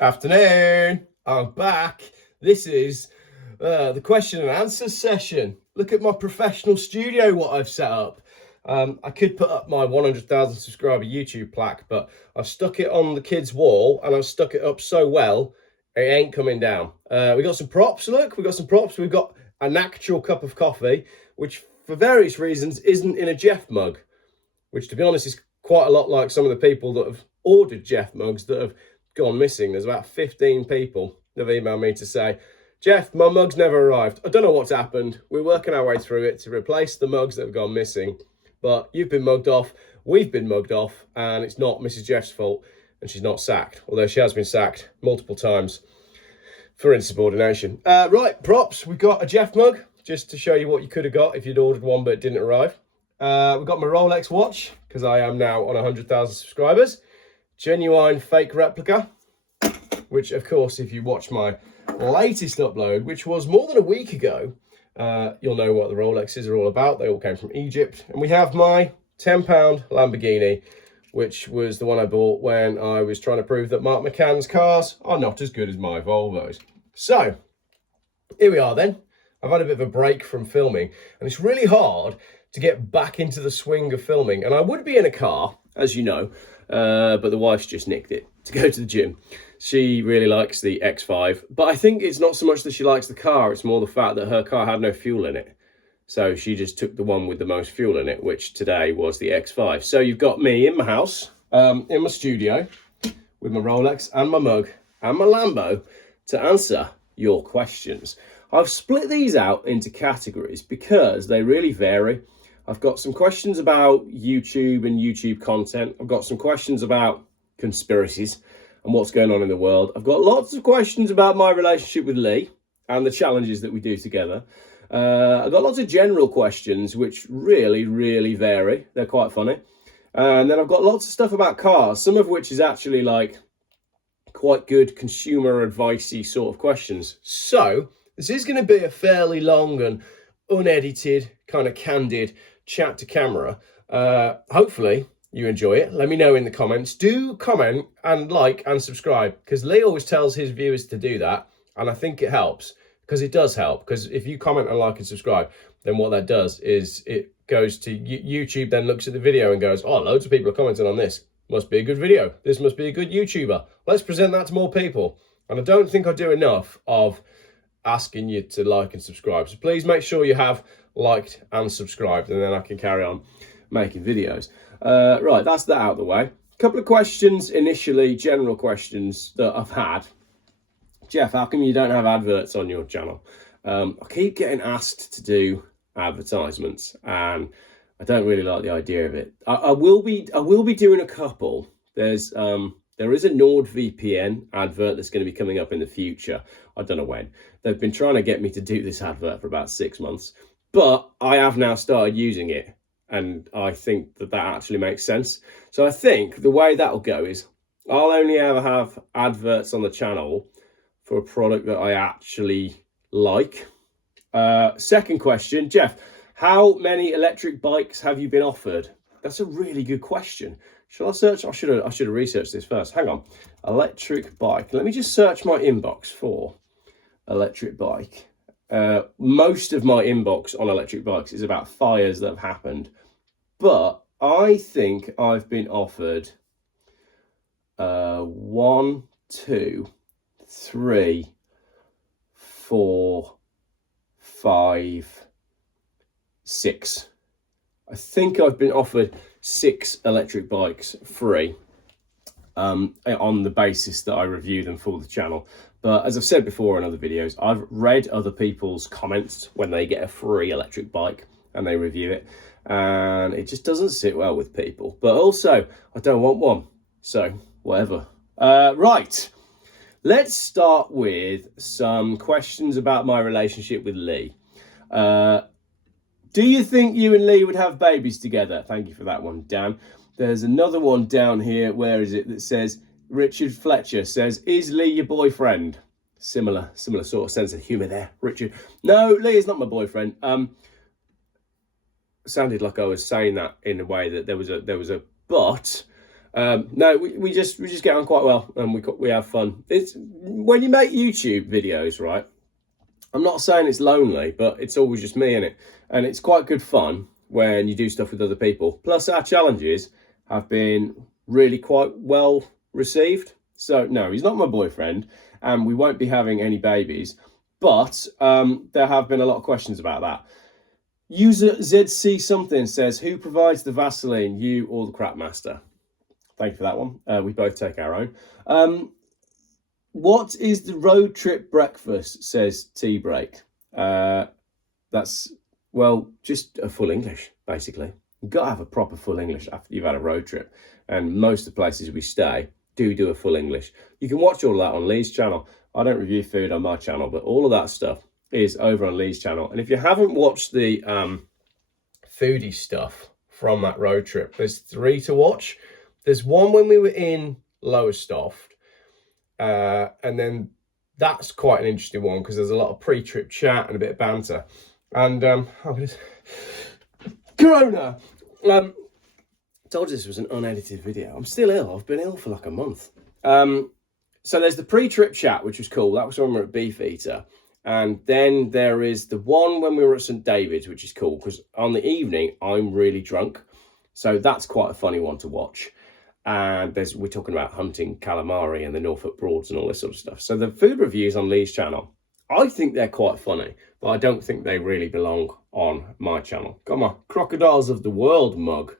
Afternoon, I'm back. This is the question and answer session. Look at my professional studio, what I've set up. I could put up my 100,000 subscriber YouTube plaque, but I've stuck it on the kids' wall and I've stuck it up so well, it ain't coming down. We got some props, look, we got some props. We've got an actual cup of coffee, which for various reasons isn't in a Geoff mug, which to be honest is quite a lot like some of the people that have ordered Geoff mugs that have gone missing. There's about 15 people that have emailed me to say, Geoff, my mug's never arrived. I don't know what's happened. We're working our way through it to replace the mugs that have gone missing. But you've been mugged off, we've been mugged off, and it's not Mrs. Geoff's fault, and she's not sacked, although she has been sacked multiple times for insubordination. Right, props. We've got a Geoff mug, just to show you what you could have got if you'd ordered one but it didn't arrive. We've got my Rolex watch, because I am now on 100,000 subscribers. Genuine fake replica, which of course if you watch my latest upload, which was more than a week ago, you'll know what the Rolexes are all about. They all came from Egypt. And we have my £10 Lamborghini, which was the one I bought when I was trying to prove that Mark McCann's cars are not as good as my Volvos. So here we are then. I've had a bit of a break from filming, and it's really hard to get back into the swing of filming. And I would be in a car, as you know, but the wife's just nicked it to go to the gym. She really likes the X5, but I think it's not so much that she likes the car, it's more the fact that her car had no fuel in it. So she just took the one with the most fuel in it, which today was the X5. So you've got me in my house, in my studio, with my Rolex and my mug and my Lambo to answer your questions. I've split these out into categories because they really vary. I've got some questions about YouTube and YouTube content. I've got some questions about conspiracies and what's going on in the world. I've got lots of questions about my relationship with Lee and the challenges that we do together. I've got lots of general questions, which really, really vary. They're quite funny. And then I've got lots of stuff about cars, some of which is actually like quite good consumer advicey sort of questions. So this is going to be a fairly long and unedited, kind of candid chat to camera. Hopefully you enjoy it. Let me know in the comments. Do comment and like and subscribe, because Lee always tells his viewers to do that, and I think it helps, because it does help. Because if you comment and like and subscribe, then what that does is it goes to YouTube, then looks at the video and goes, oh, loads of people are commenting on this, must be a good video, this must be a good YouTuber, let's present that to more people. And I don't think I do enough of asking you to like and subscribe, so please make sure you have liked and subscribed, and then I can carry on making videos. Right, that's that out of the way. A couple of questions initially, general questions that I've had. Geoff, how come you don't have adverts on your channel? I keep getting asked to do advertisements, and I don't really like the idea of it. I will be doing a couple. There is a NordVPN advert that's going to be coming up in the future. I don't know when. They've been trying to get me to do this advert for about 6 months, but I have now started using it, and I think that actually makes sense. So I think the way that'll go is I'll only ever have adverts on the channel for a product that I actually like. Second question, Geoff, how many electric bikes have you been offered? That's a really good question. Shall I search? I should have researched this first. Hang on. Electric bike. Let me just search my inbox for electric bike. Most of my inbox on electric bikes is about fires that have happened, but I think I've been offered 1, 2, 3, 4, 5, 6. I think I've been offered 6 electric bikes free on the basis that I review them for the channel. But as I've said before in other videos, I've read other people's comments when they get a free electric bike and they review it, and it just doesn't sit well with people. But also, I don't want one, so whatever. Right, let's start with some questions about my relationship with Lee. Do you think you and Lee would have babies together? Thank you for that one, Dan. There's another one down here, where is it, that says, Richard Fletcher says, is Lee your boyfriend? Similar sort of sense of humour there, Richard. No, Lee is not my boyfriend. Sounded like I was saying that in a way that there was a but. No, we just get on quite well, and we have fun. It's when you make YouTube videos, right? I'm not saying it's lonely, but it's always just me in it, and it's quite good fun when you do stuff with other people. Plus, our challenges have been really quite well received. So no, he's not my boyfriend, and we won't be having any babies. But there have been a lot of questions about that. User ZC something says, who provides the Vaseline, you or the crap master? Thank you for that one. We both take our own. What is the road trip breakfast, says Tea Break. That's, well, just a full English, basically. You've got to have a proper full English after you've had a road trip. And most of the places we stay do a full English. You can watch all of that on Lee's channel. I don't review food on my channel, but all of that stuff is over on Lee's channel. And if you haven't watched the foodie stuff from that road trip, there's 3 to watch. There's one when we were in Lowestoft, and then that's quite an interesting one because there's a lot of pre-trip chat and a bit of banter. And Corona. Told you this was an unedited video. I'm still ill. I've been ill for like a month. So there's the pre-trip chat, which was cool. That was when we were at Beefeater. And then there is the one when we were at St David's, which is cool because on the evening, I'm really drunk. So that's quite a funny one to watch. And we're talking about hunting calamari and the Norfolk Broads and all this sort of stuff. So the food reviews on Lee's channel, I think they're quite funny, but I don't think they really belong on my channel. Got my Crocodiles of the World mug.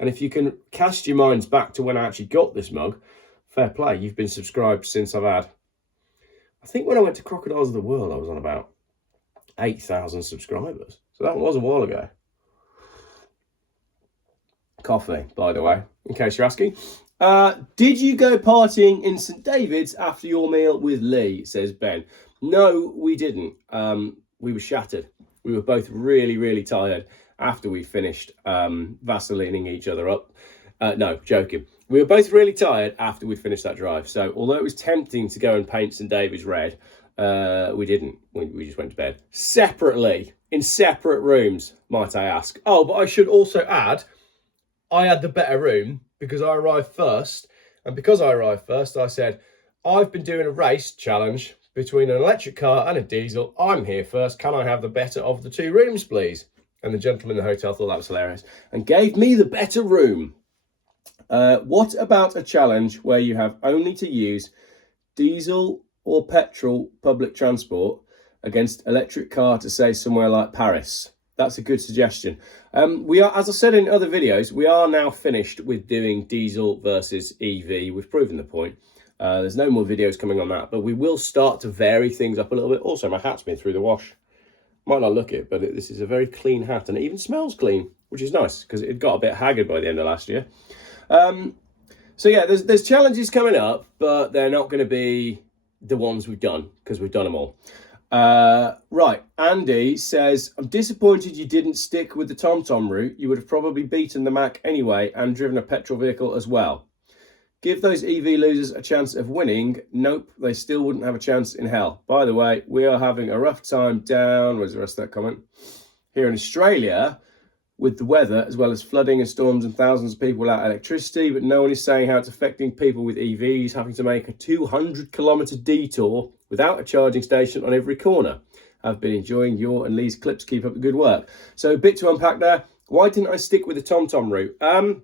And if you can cast your minds back to when I actually got this mug, fair play. You've been subscribed since I've had, I think when I went to Crocodiles of the World, I was on about 8,000 subscribers. So that was a while ago. Coffee, by the way, in case you're asking. Did you go partying in St David's after your meal with Lee, says Ben. No, we didn't. We were shattered. We were both really, really tired after we finished vaselining each other up. No, joking. We were both really tired after we finished that drive. So although it was tempting to go and paint St David's red, we didn't. We just went to bed. Separately, in separate rooms, might I ask. Oh, but I should also add, I had the better room because I arrived first. And because I arrived first, I said, I've been doing a race challenge between an electric car and a diesel. I'm here first. Can I have the better of the 2 rooms, please? And the gentleman in the hotel thought that was hilarious and gave me the better room. What about a challenge where you have only to use diesel or petrol public transport against electric car to say somewhere like Paris? That's a good suggestion. We are, as I said in other videos, we are now finished with doing diesel versus EV. We've proven the point. There's no more videos coming on that, but we will start to vary things up a little bit. Also, my hat's been through the wash. Might not look it, but this is a very clean hat, and it even smells clean, which is nice because it got a bit haggard by the end of last year. So yeah, there's challenges coming up, but they're not going to be the ones we've done because we've done them all. Right, Andy says, I'm disappointed you didn't stick with the TomTom route. You would have probably beaten the Mac anyway and driven a petrol vehicle as well. Give those EV losers a chance of winning. Nope, they still wouldn't have a chance in hell. By the way, we are having a rough time down, where's the rest of that comment? Here in Australia, with the weather, as well as flooding and storms and thousands of people without electricity, but no one is saying how it's affecting people with EVs having to make a 200-kilometre detour without a charging station on every corner. I've been enjoying your and Lee's clips. Keep up the good work. So a bit to unpack there. Why didn't I stick with the TomTom route?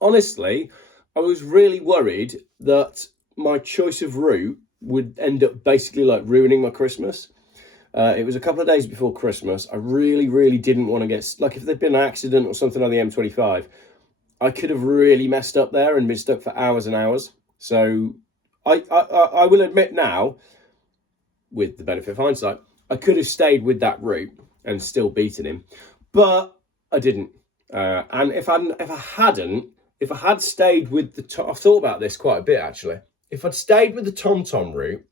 Honestly, I was really worried that my choice of route would end up basically like ruining my Christmas. It was a couple of days before Christmas. I really, really didn't want to get, like if there'd been an accident or something on the M25, I could have really messed up there and been stuck for hours and hours. So I will admit now, with the benefit of hindsight, I could have stayed with that route and still beaten him, but I didn't. And if I had stayed with the, I've thought about this quite a bit actually. If I'd stayed with the TomTom route,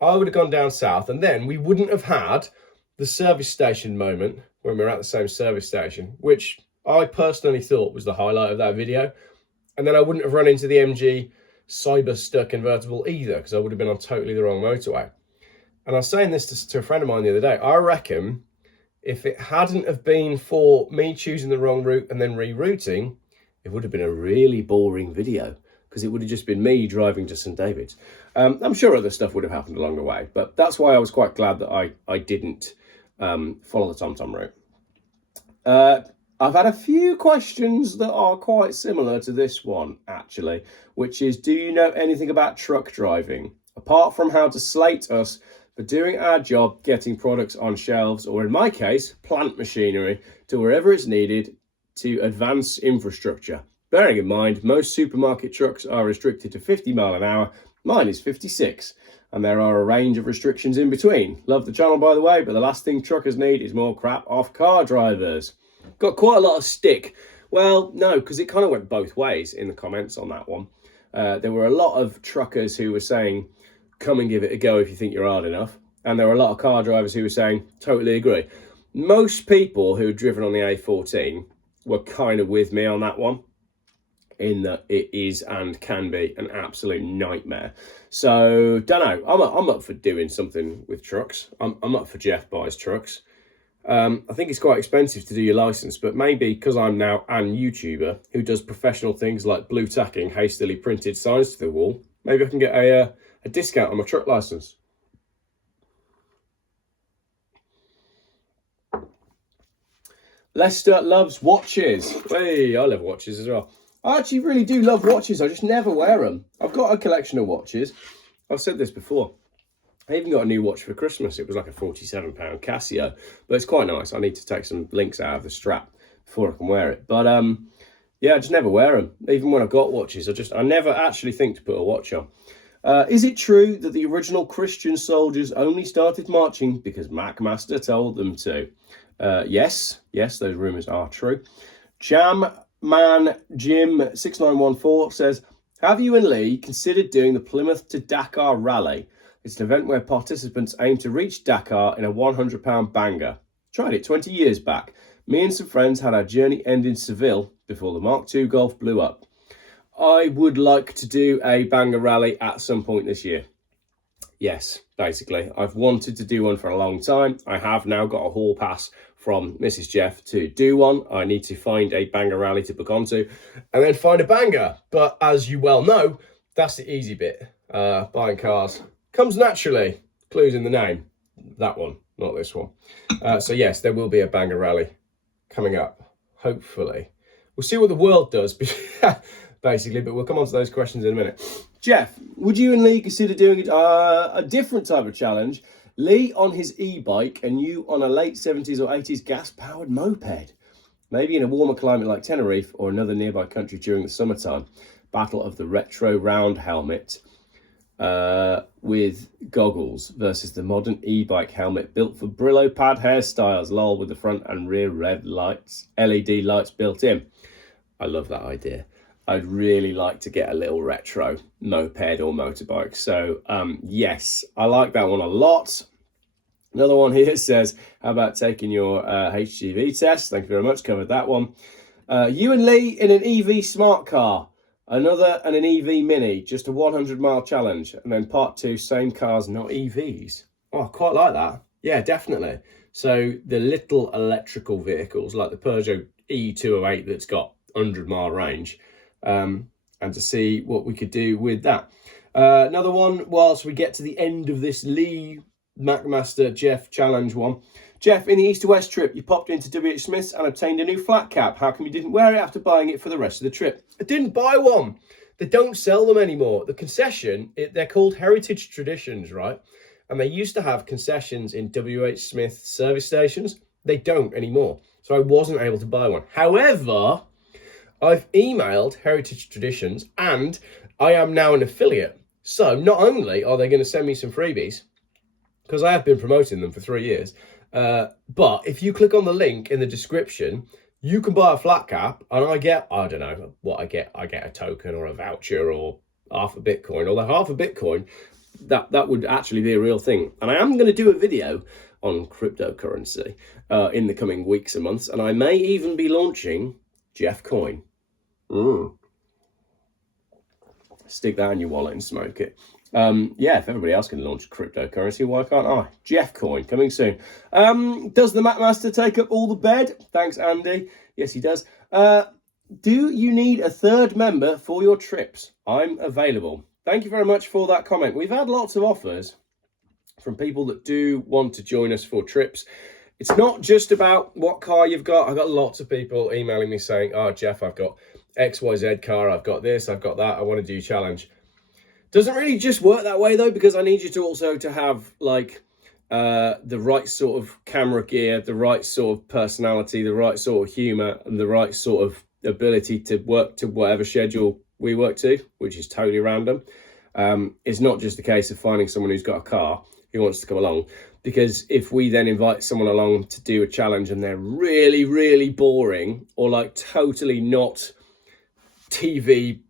I would have gone down south, and then we wouldn't have had the service station moment when we were at the same service station, which I personally thought was the highlight of that video. And then I wouldn't have run into the MG cyber stuck convertible either, because I would have been on totally the wrong motorway. And I was saying this to a friend of mine the other day. I reckon if it hadn't have been for me choosing the wrong route and then rerouting, it would have been a really boring video because it would have just been me driving to St David's. I'm sure other stuff would have happened along the way, but that's why I was quite glad that I didn't follow the TomTom route. I've had a few questions that are quite similar to this one, actually, which is, do you know anything about truck driving? Apart from how to slate us for doing our job, getting products on shelves, or in my case, plant machinery to wherever it's needed to advance infrastructure. Bearing in mind, most supermarket trucks are restricted to 50 mile an hour. Mine is 56, and there are a range of restrictions in between. Love the channel, by the way, but the last thing truckers need is more crap off car drivers. Got quite a lot of stick. Well, no, because it kind of went both ways in the comments on that one. There were a lot of truckers who were saying, come and give it a go if you think you're hard enough. And there were a lot of car drivers who were saying, totally agree. Most people who had driven on the A14 were kind of with me on that one, in that it is and can be an absolute nightmare. So, don't know. I'm up for doing something with trucks. I'm up for Geoff buys trucks. I think it's quite expensive to do your license, but maybe because I'm now an YouTuber who does professional things like blue tacking hastily printed signs to the wall, maybe I can get a discount on my truck license. Lester loves watches. Hey, I love watches as well. I actually really do love watches. I just never wear them. I've got a collection of watches. I've said this before. I even got a new watch for Christmas. It was like a £47 Casio, but it's quite nice. I need to take some links out of the strap before I can wear it. But yeah, I just never wear them. Even when I've got watches, I never actually think to put a watch on. Is it true that the original Christian soldiers only started marching because McMaster told them to? Yes, those rumours are true. Jam Man Jim 6914 says, have you and Lee considered doing the Plymouth to Dakar Rally? It's an event where participants aim to reach Dakar in a £100 banger. Tried it 20 years back. Me and some friends had our journey end in Seville before the Mark II Golf blew up. I would like to do a banger rally at some point this year. Yes, basically. I've wanted to do one for a long time. I have now got a hall pass from Mrs. Geoff to do one. I need to find a banger rally to book onto and then find a banger. But as you well know, that's the easy bit. Buying cars comes naturally. Clues in the name. That one, not this one. So yes, there will be a banger rally coming up, hopefully. We'll see what the world does, basically, but we'll come on to those questions in a minute. Geoff, would you and Lee consider doing a different type of challenge? Lee on his e-bike and you on a late 70s or 80s gas-powered moped. Maybe in a warmer climate like Tenerife or another nearby country during the summertime. Battle of the retro round helmet with goggles versus the modern e-bike helmet built for Brillo pad hairstyles, lol, with the front and rear red lights, LED lights built in. I love that idea. I'd really like to get a little retro moped or motorbike. So yes, I like that one a lot. Another one here says, how about taking your HGV test? Thank you very much, covered that one. You and Lee in an EV smart car. Another and an EV Mini, just a 100-mile challenge. And then part 2, same cars, not EVs. Oh, I quite like that. Yeah, definitely. So the little electrical vehicles like the Peugeot E208 that's got 100-mile range, and to see what we could do with that. Another one, whilst we get to the end of this Lee McMaster Geoff challenge one. Geoff, in the East to West trip, you popped into WH Smith's and obtained a new flat cap. How come you didn't wear it after buying it for the rest of the trip? I didn't buy one. They don't sell them anymore. The concession, they're called Heritage Traditions, right? And they used to have concessions in WH Smith service stations. They don't anymore. So I wasn't able to buy one. However, I've emailed Heritage Traditions and I am now an affiliate. So not only are they going to send me some freebies, because I have been promoting them for 3 years, but if you click on the link in the description, you can buy a flat cap and I get, I don't know what I get a token or a voucher or half a Bitcoin. Although half a Bitcoin, that would actually be a real thing. And I am going to do a video on cryptocurrency in the coming weeks and months. And I may even be launching Geoff Coin. Stick that in your wallet and smoke it. Yeah, if everybody else can launch cryptocurrency, why can't I? Geoff Coin, coming soon. Does the McMaster take up all the bed? Thanks, Andy. Yes, he does. Do you need a third member for your trips? I'm available. Thank you very much for that comment. We've had lots of offers from people that do want to join us for trips. It's not just about what car you've got. I've got lots of people emailing me saying, oh, Geoff, I've got XYZ car, I've got this, I've got that, I want to do challenge. Doesn't really just work that way though, because I need you to also to have like the right sort of camera gear, the right sort of personality, the right sort of humor, and the right sort of ability to work to whatever schedule we work to, which is totally random. It's not just a case of finding someone who's got a car who wants to come along, because if we then invite someone along to do a challenge and they're really, really boring or like totally not TV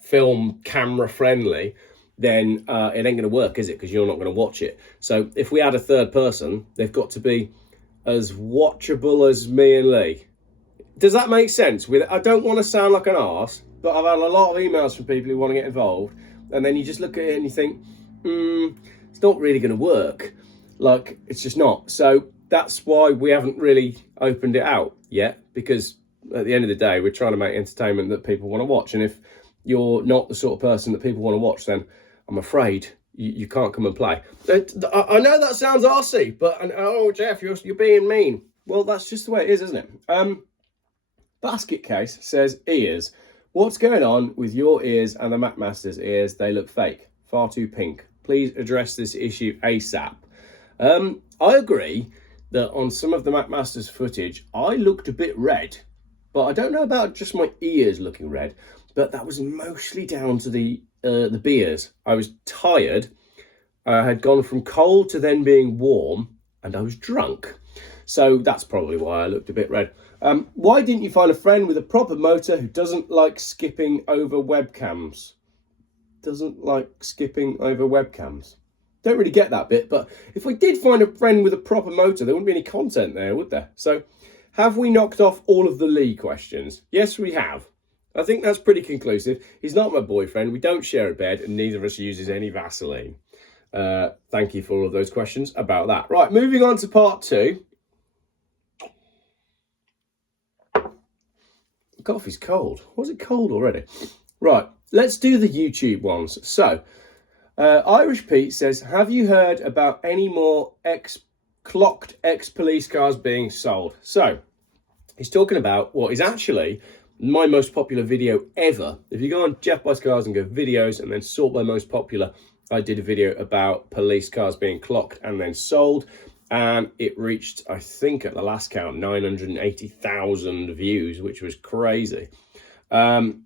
film camera friendly, then it ain't going to work, is it? Because you're not going to watch it. So if we add a third person, they've got to be as watchable as me and Lee. Does that make sense? I don't want to sound like an arse, but I've had a lot of emails from people who want to get involved, and then you just look at it and you think, it's not really going to work. Like, it's just not. So that's why we haven't really opened it out yet, because at the end of the day, we're trying to make entertainment that people want to watch. And if you're not the sort of person that people want to watch, then I'm afraid you can't come and play. I know that sounds arsey, but oh, Geoff, you're being mean. Well, that's just the way it is, isn't it? Basket Case says, ears. What's going on with your ears and the McMaster's ears? They look fake, far too pink. Please address this issue ASAP. I agree that on some of the McMaster's footage, I looked a bit red, but I don't know about just my ears looking red, but that was mostly down to the beers. I was tired. I had gone from cold to then being warm, and I was drunk. So that's probably why I looked a bit red. Why didn't you find a friend with a proper motor who doesn't like skipping over webcams? Doesn't like skipping over webcams. Don't really get that bit, but if we did find a friend with a proper motor, there wouldn't be any content there, would there? So have we knocked off all of the Lee questions? Yes, we have. I think that's pretty conclusive. He's not my boyfriend. We don't share a bed, and neither of us uses any Vaseline. Thank you for all of those questions about that. Right, moving on to part 2. The coffee's cold. Was it cold already? Right, let's do the YouTube ones. So, Irish Pete says, have you heard about any more clocked ex-police cars being sold? So, he's talking about what is actually my most popular video ever. If you go on Geoff Buys Cars and go videos and then sort by most popular, I did a video about police cars being clocked and then sold, and it reached, I think at the last count, 980,000 views, which was crazy. And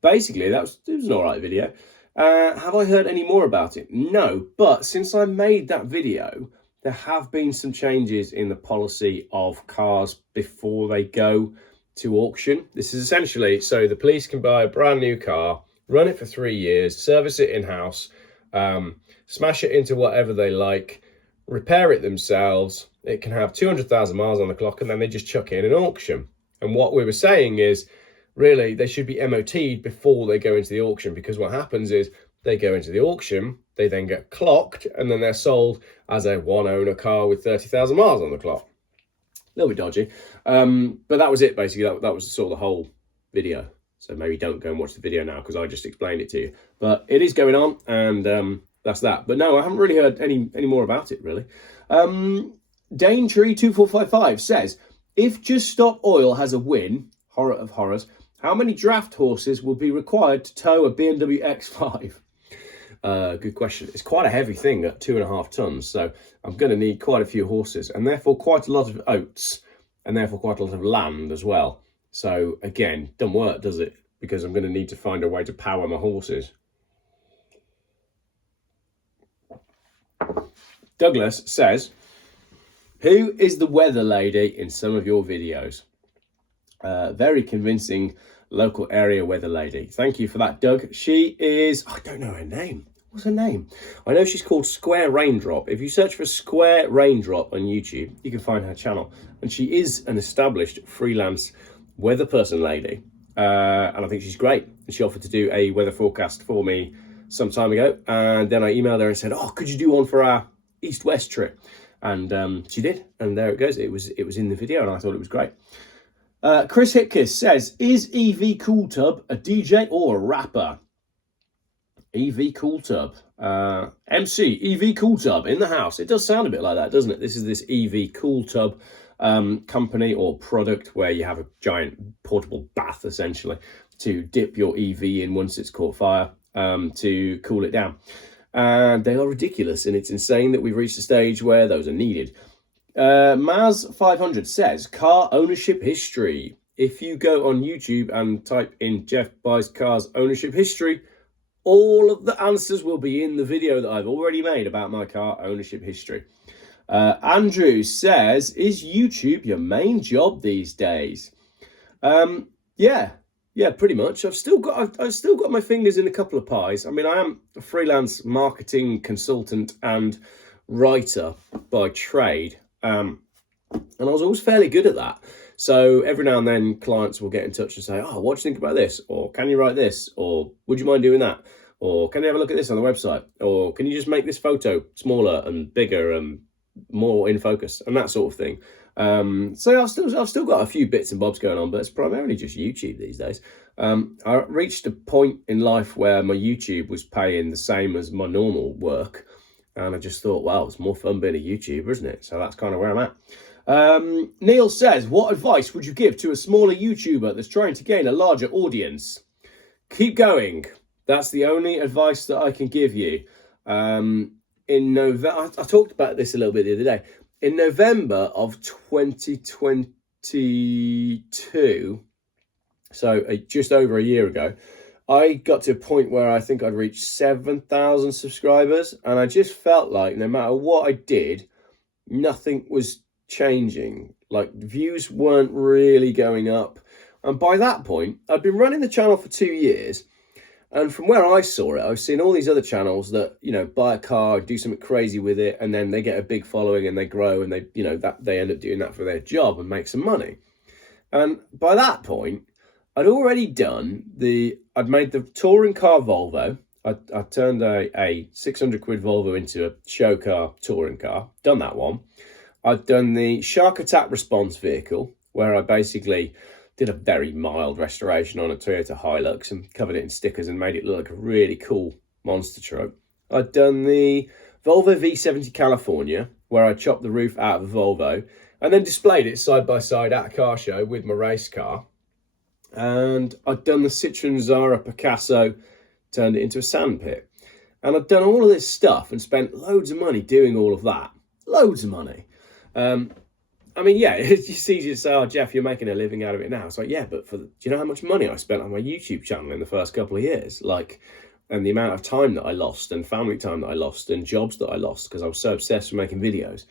basically it was an all right video. Have I heard any more about it? No, but since I made that video, there have been some changes in the policy of cars before they go to auction. This is essentially so the police can buy a brand new car, run it for 3 years, service it in-house, smash it into whatever they like, repair it themselves. It can have 200,000 miles on the clock, and then they just chuck it in an auction. And what we were saying is, really, they should be MOT'd before they go into the auction, because what happens is they go into the auction, they then get clocked, and then they're sold as a one-owner car with 30,000 miles on the clock. A little bit dodgy, but that was it basically. That was sort of the whole video. So maybe don't go and watch the video now, because I just explained it to you. But it is going on, and that's that. But no, I haven't really heard any more about it, really. Danetree2455 says, if Just Stop Oil has a win, horror of horrors, how many draft horses will be required to tow a BMW X5? Good question. It's quite a heavy thing at 2.5 tons, so I'm going to need quite a few horses, and therefore quite a lot of oats, and therefore quite a lot of land as well. So again, doesn't work, does it? Because I'm going to need to find a way to power my horses. Douglas says, who is the weather lady in some of your videos? Very convincing local area weather lady. Thank you for that, Doug. She is, I don't know her name. What's her name? I know she's called Square Raindrop. If you search for Square Raindrop on YouTube, you can find her channel. And she is an established freelance weather person lady. And I think she's great. And she offered to do a weather forecast for me some time ago. And then I emailed her and said, oh, could you do one for our east-west trip? And she did. And there it goes. It was in the video, and I thought it was great. Chris Hitkiss says, is EV Cool Tub a DJ or a rapper? EV Cool Tub. MC, EV Cool Tub in the house. It does sound a bit like that, doesn't it? This is this EV Cool Tub company or product where you have a giant portable bath, essentially, to dip your EV in once it's caught fire to cool it down. And they are ridiculous, and it's insane that we've reached a stage where those are needed. Maz500 says, car ownership history. If you go on YouTube and type in Geoff buys cars ownership history, all of the answers will be in the video that I've already made about my car ownership history. Andrew says, is YouTube your main job these days? Yeah, pretty much. I've still got my fingers in a couple of pies. I mean, I am a freelance marketing consultant and writer by trade. And I was always fairly good at that. So every now and then clients will get in touch and say, oh, what do you think about this? Or can you write this? Or would you mind doing that? Or can you have a look at this on the website? Or can you just make this photo smaller and bigger and more in focus and that sort of thing? So I've still got a few bits and bobs going on, but it's primarily just YouTube these days. I reached a point in life where my YouTube was paying the same as my normal work. And I just thought, wow, it's more fun being a YouTuber, isn't it? So that's kind of where I'm at. Neil says, what advice would you give to a smaller YouTuber that's trying to gain a larger audience? Keep going. That's the only advice that I can give you. In November, I talked about this a little bit the other day. In November of 2022, so just over a year ago, I got to a point where I think I'd reached 7,000 subscribers, and I just felt like no matter what I did, nothing was changing. Like, views weren't really going up. And by that point, I'd been running the channel for 2 years. And from where I saw it, I've seen all these other channels that, you know, buy a car, do something crazy with it, and then they get a big following and they grow and they, you know, that they end up doing that for their job and make some money. And by that point, I'd already I'd made the touring car Volvo. I turned a 600 quid Volvo into a show car, touring car, done that one. I'd done the shark attack response vehicle, where I basically did a very mild restoration on a Toyota Hilux and covered it in stickers and made it look like a really cool monster truck. I'd done the Volvo V70 California, where I chopped the roof out of a Volvo and then displayed it side by side at a car show with my race car. And I'd done the Citroen Zara Picasso, turned it into a sandpit. And I'd done all of this stuff and spent loads of money doing all of that. Loads of money. I mean, yeah, it's easy to say, oh, Geoff, you're making a living out of it now. It's like, yeah, but do you know how much money I spent on my YouTube channel in the first couple of years? Like, and the amount of time that I lost and family time that I lost and jobs that I lost because I was so obsessed with making videos.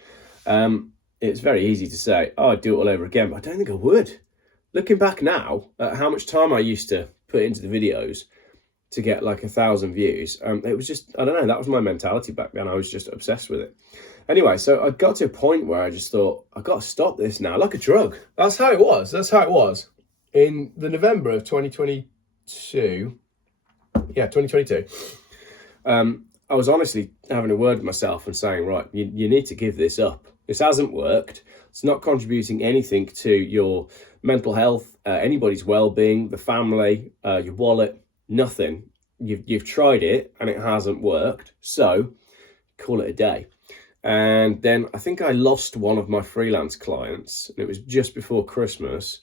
It's very easy to say, oh, I'd do it all over again, but I don't think I would. Looking back now at how much time I used to put into the videos to get like 1,000 views, it was just, I don't know, that was my mentality back then. I was just obsessed with it. Anyway, so I got to a point where I just thought, I've got to stop this now, like a drug. That's how it was. That's how it was. In the November of 2022, yeah, 2022, I was honestly having a word with myself and saying, right, you need to give this up. This hasn't worked. It's not contributing anything to your mental health, anybody's well-being, the family, your wallet, nothing. You've tried it and it hasn't worked. So call it a day. And then I think I lost one of my freelance clients. And it was just before Christmas.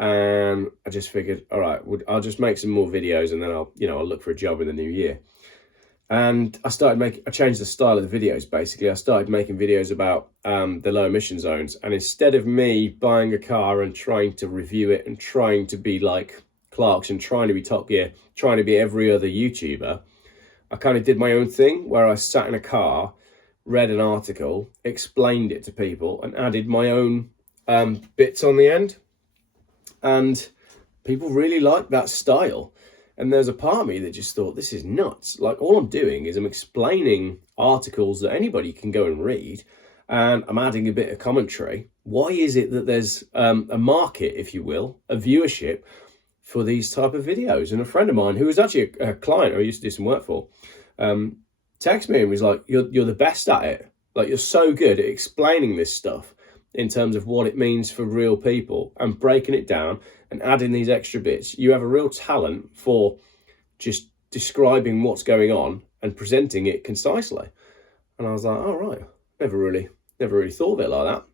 And I just figured, all right, I'll just make some more videos and then I'll look for a job in the new year. And I changed the style of the videos, basically. I started making videos about the low emission zones. And instead of me buying a car and trying to review it and trying to be like Clarkson, trying to be Top Gear, trying to be every other YouTuber, I kind of did my own thing where I sat in a car, read an article, explained it to people and added my own bits on the end. And people really liked that style. And there's a part of me that just thought, this is nuts. Like, all I'm doing is I'm explaining articles that anybody can go and read, and I'm adding a bit of commentary. Why is it that there's a market, if you will, a viewership for these type of videos? And a friend of mine, who was actually a client who I used to do some work for, texted me and was like, you're the best at it. Like, you're so good at explaining this stuff in terms of what it means for real people and breaking it down and adding these extra bits, you have a real talent for just describing what's going on and presenting it concisely. And I was like, oh, right, never really thought of it like that.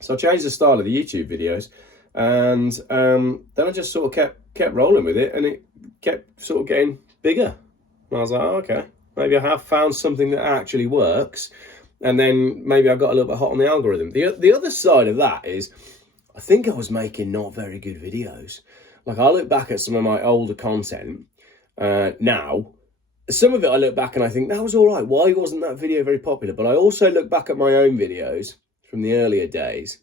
So I changed the style of the YouTube videos, and then I just sort of kept rolling with it, and it kept sort of getting bigger. And I was like, oh, okay, maybe I have found something that actually works, and then maybe I got a little bit hot on the algorithm. The other side of that is, I think I was making not very good videos. Like, I look back at some of my older content now. Some of it I look back and I think, that was all right. Why wasn't that video very popular? But I also look back at my own videos from the earlier days,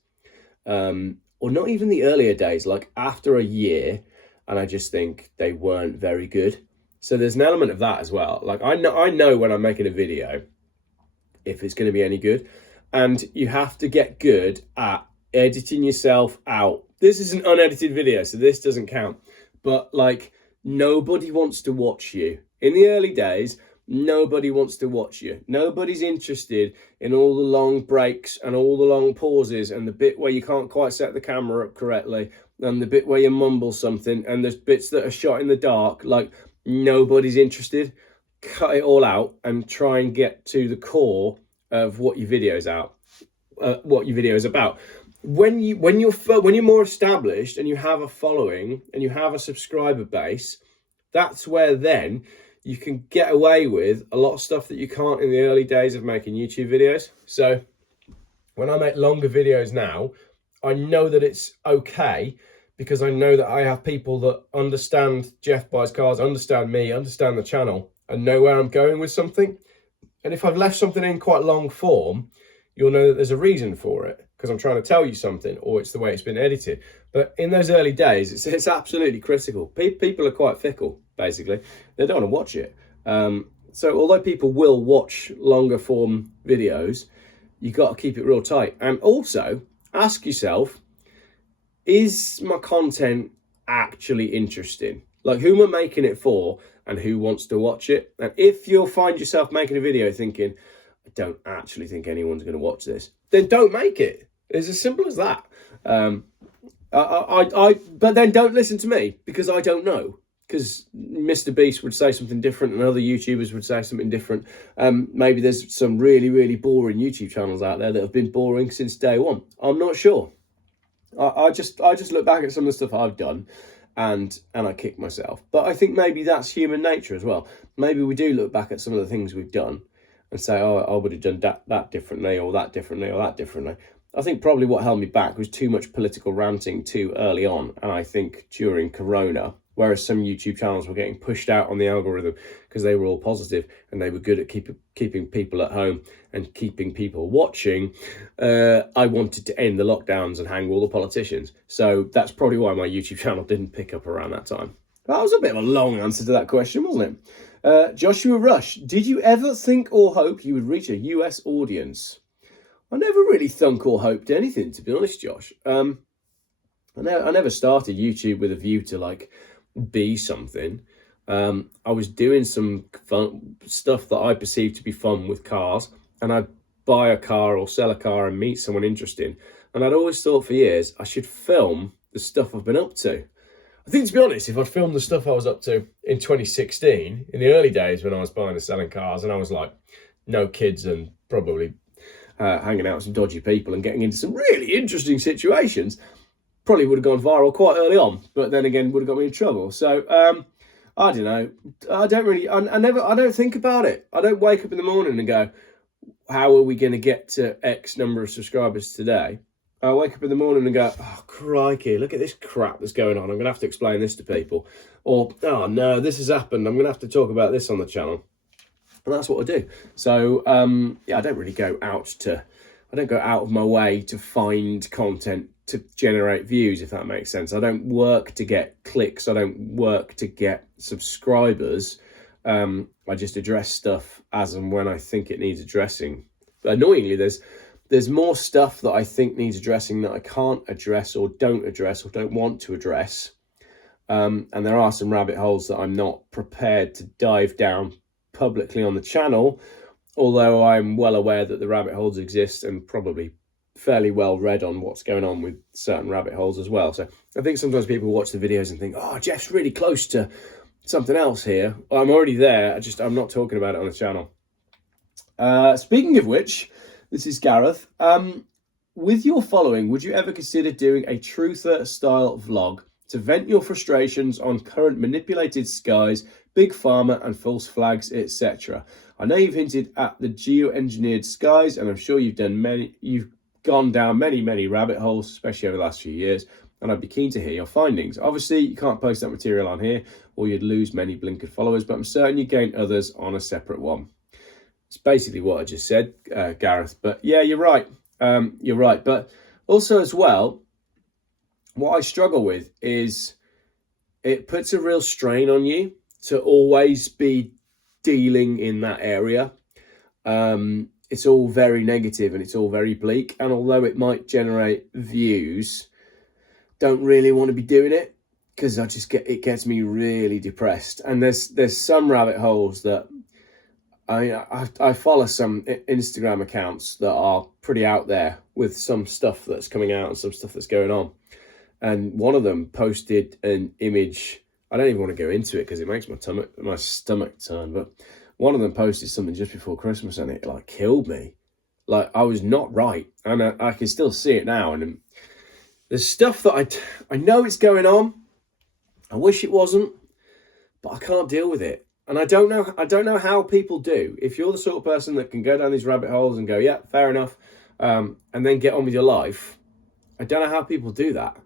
or not even the earlier days, like after a year, and I just think they weren't very good. So there's an element of that as well. Like, I know when I'm making a video if it's going to be any good, and you have to get good at editing yourself out. This is an unedited video, so this doesn't count. But like, nobody wants to watch you. In the early days, nobody wants to watch you. Nobody's interested in all the long breaks and all the long pauses and the bit where you can't quite set the camera up correctly and the bit where you mumble something and there's bits that are shot in the dark. Like, nobody's interested. Cut it all out and try and get to the core of what your video is about. When you're more established and you have a following and you have a subscriber base, that's where then you can get away with a lot of stuff that you can't in the early days of making YouTube videos. So when I make longer videos now, I know that it's okay because I know that I have people that understand Geoff Buys Cars, understand me, understand the channel, and know where I'm going with something. And if I've left something in quite long form, you'll know that there's a reason for it, because I'm trying to tell you something, or it's the way it's been edited. But in those early days, it's absolutely critical. People are quite fickle, basically. They don't want to watch it. So although people will watch longer form videos, you got to keep it real tight. And also ask yourself, is my content actually interesting? Like, who am I making it for and who wants to watch it? And if you'll find yourself making a video thinking, I don't actually think anyone's going to watch this, then don't make it. It's as simple as that. But then don't listen to me, because I don't know. Because Mr. Beast would say something different and other YouTubers would say something different. Maybe there's some really, really boring YouTube channels out there that have been boring since day one. I'm not sure. I just look back at some of the stuff I've done and I kick myself. But I think maybe that's human nature as well. Maybe we do look back at some of the things we've done and say, oh, I would have done that differently, or that differently, or that differently. I think probably what held me back was too much political ranting too early on. And I think during Corona, whereas some YouTube channels were getting pushed out on the algorithm because they were all positive and they were good at keeping people at home and keeping people watching, I wanted to end the lockdowns and hang all the politicians. So that's probably why my YouTube channel didn't pick up around that time. That was a bit of a long answer to that question, wasn't it? Joshua Rush, did you ever think or hope you would reach a US audience? I never really thunk or hoped anything, to be honest, Josh. I never started YouTube with a view to like be something. I was doing some fun stuff that I perceived to be fun with cars, and I'd buy a car or sell a car and meet someone interesting. And I'd always thought for years I should film the stuff I've been up to. I think, to be honest, if I'd filmed the stuff I was up to in 2016, in the early days when I was buying and selling cars, and I was like, no kids and probably hanging out with some dodgy people and getting into some really interesting situations, probably would have gone viral quite early on, but then again would have got me in trouble. So I don't know. I don't think about it. I don't wake up in the morning and go, how are we going to get to X number of subscribers today? I wake up in the morning and go, oh, crikey, look at this crap that's going on. I'm going to have to explain this to people. Or, oh, no, this has happened. I'm going to have to talk about this on the channel. And that's what I do. So, yeah, I don't go out of my way to find content to generate views, if that makes sense. I don't work to get clicks. I don't work to get subscribers. I just address stuff as and when I think it needs addressing. But annoyingly, there's more stuff that I think needs addressing that I can't address or don't want to address. And there are some rabbit holes that I'm not prepared to dive down publicly on the channel, although I'm well aware that the rabbit holes exist and probably fairly well read on what's going on with certain rabbit holes as well. So I think sometimes people watch the videos and think, oh, Geoff's really close to something else here. Well, I'm already there. I'm not talking about it on the channel. Speaking of which, this is Gareth. With your following, would you ever consider doing a truther style vlog to vent your frustrations on current manipulated skies, big pharma and false flags, etc.? I know you've hinted at the geo-engineered skies, and I'm sure you've gone down many rabbit holes, especially over the last few years, and I'd be keen to hear your findings. Obviously, you can't post that material on here, or you'd lose many blinkered followers, but I'm certain you gain others on a separate one. It's basically what I just said, Gareth. But yeah, you're right. You're right. But also as well, what I struggle with is it puts a real strain on you to always be dealing in that area. It's all very negative and it's all very bleak. And although it might generate views, don't really want to be doing it because it gets me really depressed. And there's some rabbit holes that I follow some Instagram accounts that are pretty out there with some stuff that's coming out and some stuff that's going on. And one of them posted an image. I don't even want to go into it because it makes my stomach turn. But one of them posted something just before Christmas and it like killed me. Like I was not right. And I can still see it now. And there's stuff that I know it's going on. I wish it wasn't, but I can't deal with it. And I don't know how people do. If you're the sort of person that can go down these rabbit holes and go, yeah, fair enough, and then get on with your life, I don't know how people do that,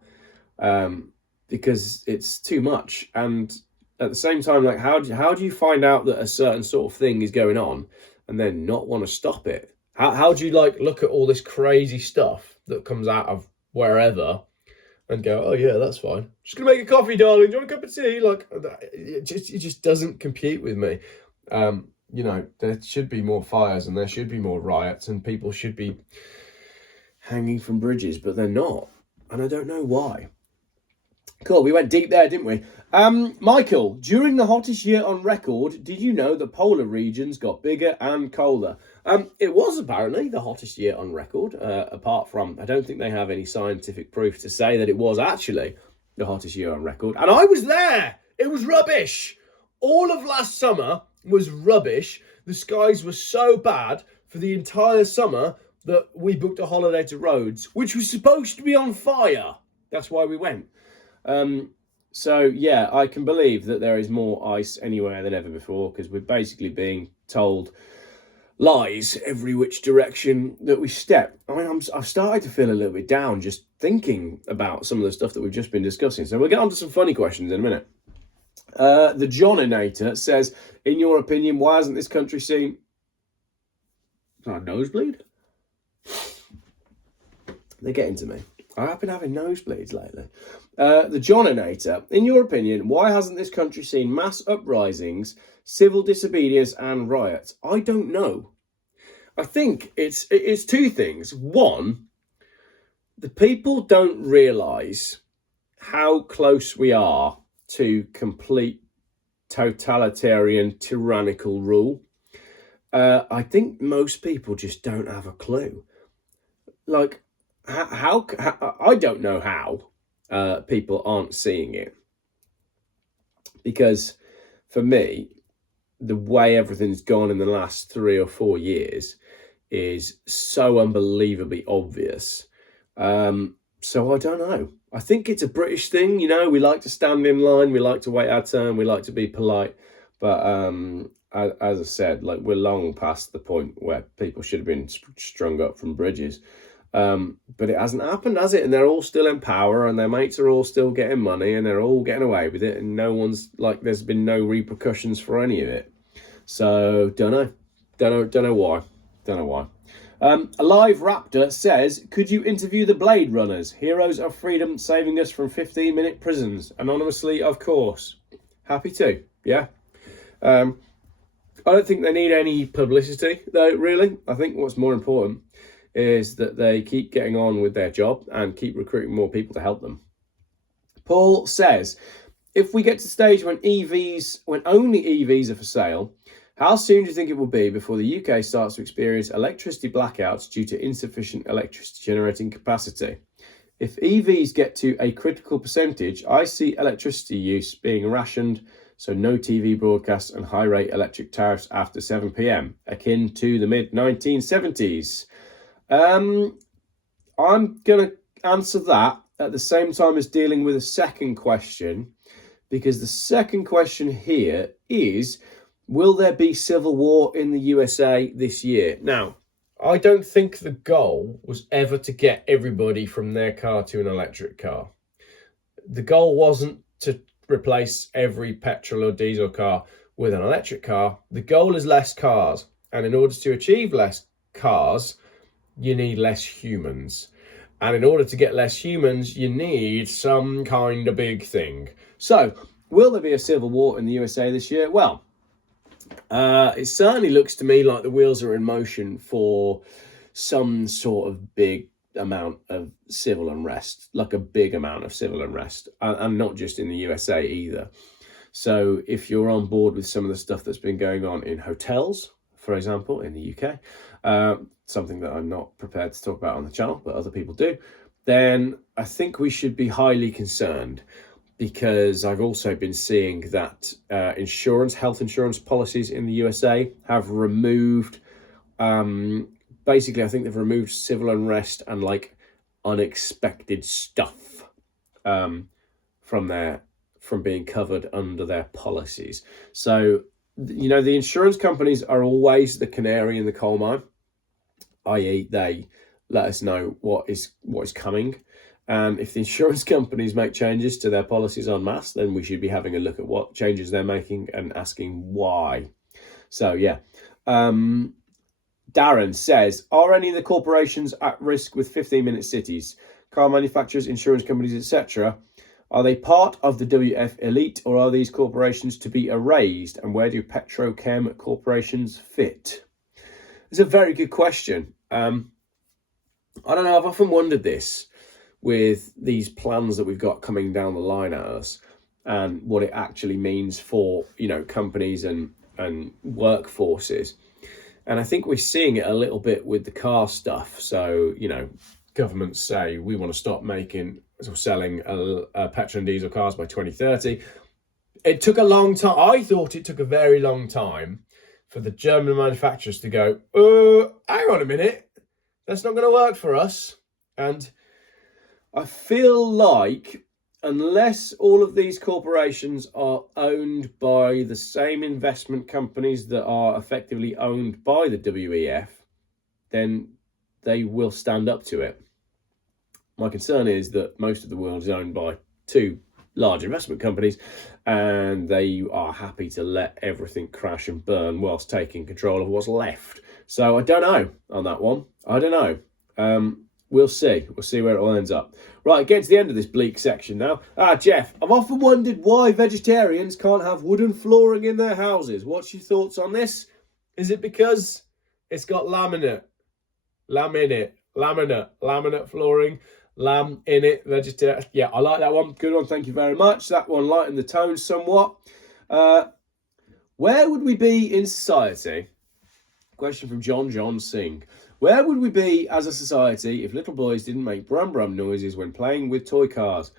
because it's too much. And at the same time, like, how do you find out that a certain sort of thing is going on and then not want to stop it? How do you like look at all this crazy stuff that comes out of wherever and go, oh yeah, that's fine. Just gonna make a coffee, darling. Do you want a cup of tea? Like, it just doesn't compute with me. You know, there should be more fires and there should be more riots and people should be hanging from bridges, but they're not. And I don't know why. Cool, we went deep there, didn't we? Michael, during the hottest year on record, did you know the polar regions got bigger and colder? It was apparently the hottest year on record, apart from, I don't think they have any scientific proof to say that it was actually the hottest year on record. And I was there. It was rubbish. All of last summer was rubbish. The skies were so bad for the entire summer that we booked a holiday to Rhodes, which was supposed to be on fire. That's why we went. So yeah, I can believe that there is more ice anywhere than ever before because we're basically being told lies every which direction that we step. I mean, I've started to feel a little bit down just thinking about some of the stuff that we've just been discussing. So we'll get on to some funny questions in a minute. The Johninator says, in your opinion, why hasn't this country seen a nosebleed? They're getting to me. I've been having nosebleeds lately. The Johninator, in your opinion, why hasn't this country seen mass uprisings, civil disobedience and riots? I don't know. I think it's two things. One, the people don't realise how close we are to complete totalitarian tyrannical rule. I think most people just don't have a clue. Like, how I don't know how people aren't seeing it, because for me, the way everything's gone in the last 3 or 4 years is so unbelievably obvious. So I don't know. I think it's a British thing, you know. We like to stand in line, we like to wait our turn, we like to be polite, but as I said, like, we're long past the point where people should have been strung up from bridges. But it hasn't happened, has it? And they're all still in power and their mates are all still getting money and they're all getting away with it. And no one's like, there's been no repercussions for any of it. So don't know why. Alive Raptor says, could you interview the Blade Runners, heroes of freedom saving us from 15-minute prisons? Anonymously, of course. Happy to, yeah. I don't think they need any publicity, though, really. I think what's more important is that they keep getting on with their job and keep recruiting more people to help them. Paul says, if we get to the stage when only EVs are for sale, How soon do you think it will be before the UK starts to experience electricity blackouts due to insufficient electricity generating capacity? If EVs get to a critical percentage, I see electricity use being rationed, so no TV broadcasts and high-rate electric tariffs after 7 p.m, akin to the mid-1970s. I'm going to answer that at the same time as dealing with a second question, because the second question here is, will there be civil war in the USA this year? Now, I don't think the goal was ever to get everybody from their car to an electric car. The goal wasn't to replace every petrol or diesel car with an electric car. The goal is less cars. And in order to achieve less cars, you need less humans. And in order to get less humans, you need some kind of big thing. So, will there be a civil war in the USA this year? Well, it certainly looks to me like the wheels are in motion for some sort of big amount of civil unrest, like a big amount of civil unrest, and not just in the USA either. So if you're on board with some of the stuff that's been going on in hotels, for example, in the UK, something that I'm not prepared to talk about on the channel, but other people do, then I think we should be highly concerned, because I've also been seeing that health insurance policies in the USA have removed, basically I think they've removed civil unrest and like unexpected stuff from being covered under their policies. So, you know, the insurance companies are always the canary in the coal mine, i.e. they let us know what is coming. And if the insurance companies make changes to their policies en masse, then we should be having a look at what changes they're making and asking why. So, yeah. Darren says, are any of the corporations at risk with 15-minute cities? Car manufacturers, insurance companies, etc. Are they part of the WF elite, or are these corporations to be erased? And where do petrochem corporations fit? It's a very good question. I don't know, I've often wondered this with these plans that we've got coming down the line at us, and what it actually means for, you know, companies and workforces. And I think we're seeing it a little bit with the car stuff. So, you know, governments say we want to stop making or selling petrol and diesel cars by 2030. It took a long time. I thought it took a very long time for the German manufacturers to go, hang on a minute, that's not going to work for us. And I feel like unless all of these corporations are owned by the same investment companies that are effectively owned by the WEF, then they will stand up to it. My concern is that most of the world is owned by two large investment companies, and they are happy to let everything crash and burn whilst taking control of what's left. So I don't know on that one. I don't know. We'll see. We'll see where it all ends up. Right, getting to the end of this bleak section now. Geoff, I've often wondered why vegetarians can't have wooden flooring in their houses. What's your thoughts on this? Is it because it's got laminate flooring, lamb in it, vegetarian? Yeah, I like that one. Good one. Thank you very much. That one lightened the tone somewhat. Where would we be in society? Question from John Singh. Where would we be as a society if little boys didn't make brum brum noises when playing with toy cars,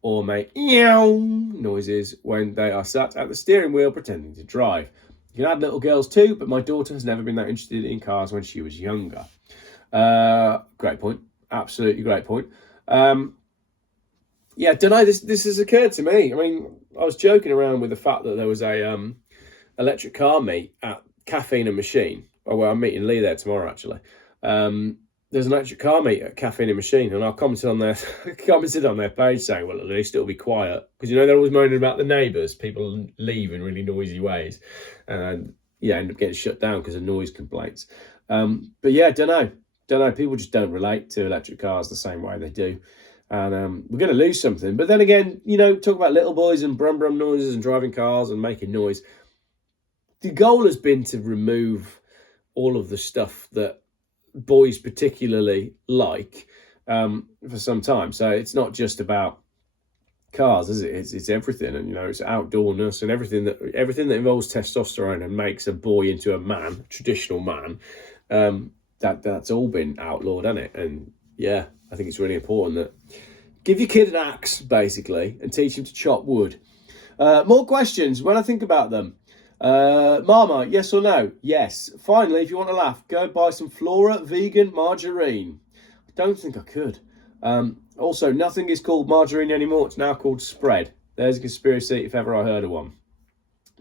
or make meow noises when they are sat at the steering wheel pretending to drive? You can add little girls too, but my daughter has never been that interested in cars when she was younger. Great point. Absolutely great point. Yeah, don't know. This has occurred to me. I mean, I was joking around with the fact that there was a electric car meet at Caffeine and Machine. Oh, well, I'm meeting Lee there tomorrow, actually. There's an electric car meet at Caffeine and Machine, and I commented on their page saying, well, at least it'll be quiet, because, you know, they're always moaning about the neighbours. People leave in really noisy ways, and yeah, end up getting shut down because of noise complaints. But yeah, don't know. People just don't relate to electric cars the same way they do, and we're going to lose something. But then again, you know, talk about little boys and brum brum noises and driving cars and making noise. The goal has been to remove all of the stuff that boys particularly like for some time. So it's not just about cars, is it? It's everything, and it's outdoorness and everything that involves testosterone and makes a boy into a man, traditional man. That's all been outlawed, hasn't it? And yeah, I think it's really important that give your kid an axe basically and teach him to chop wood. More questions when I think about them. Mama, yes or no? Yes. Finally, if you want to laugh, go buy some Flora vegan margarine. I don't think I could. Also, nothing is called margarine anymore. It's now called spread. There's a conspiracy if ever I heard of one.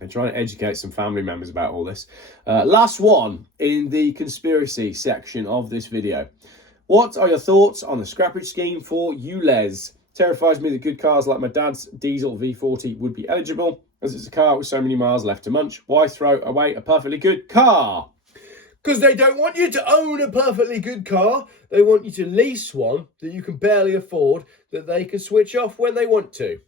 I'm trying to educate some family members about all this. Last one in the conspiracy section of this video. What are your thoughts on the scrappage scheme for ULEZ? Terrifies me that good cars like my dad's diesel V40 would be eligible, as it's a car with so many miles left to munch. Why throw away a perfectly good car? Because they don't want you to own a perfectly good car. They want you to lease one that you can barely afford, that they can switch off when they want to.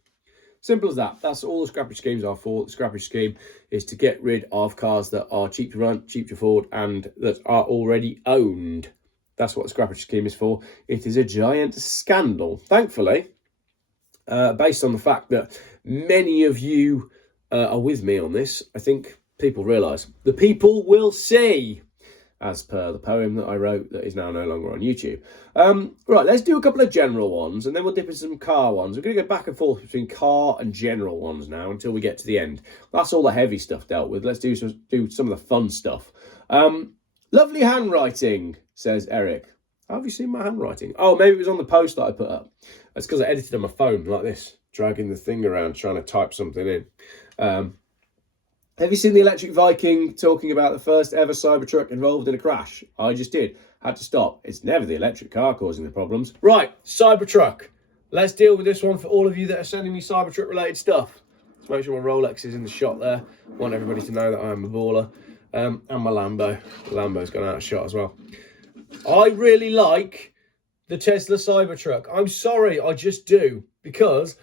Simple as that. That's all the scrappage schemes are for. The scrappage scheme is to get rid of cars that are cheap to run, cheap to afford, and that are already owned. That's what the scrappage scheme is for. It is a giant scandal. Thankfully, based on the fact that many of you are with me on this, I think people realise. The people will see, as per the poem that I wrote that is now no longer on YouTube. Right, let's do a couple of general ones, and then we'll dip into some car ones. We're going to go back and forth between car and general ones now until we get to the end. That's all the heavy stuff dealt with. Let's do some of the fun stuff. Lovely handwriting, says Eric. How have you seen my handwriting? Oh, maybe it was on the post that I put up. That's because I edited on my phone like this, dragging the thing around, trying to type something in. Have you seen the Electric Viking talking about the first ever Cybertruck involved in a crash? I just did. Had to stop. It's never the electric car causing the problems. Right, Cybertruck. Let's deal with this one for all of you that are sending me Cybertruck related stuff. Let's make sure my Rolex is in the shot there. Want everybody to know that I'm a baller. And my Lambo. The Lambo's gone out of shot as well. I really like the Tesla Cybertruck. I'm sorry, I just do. Because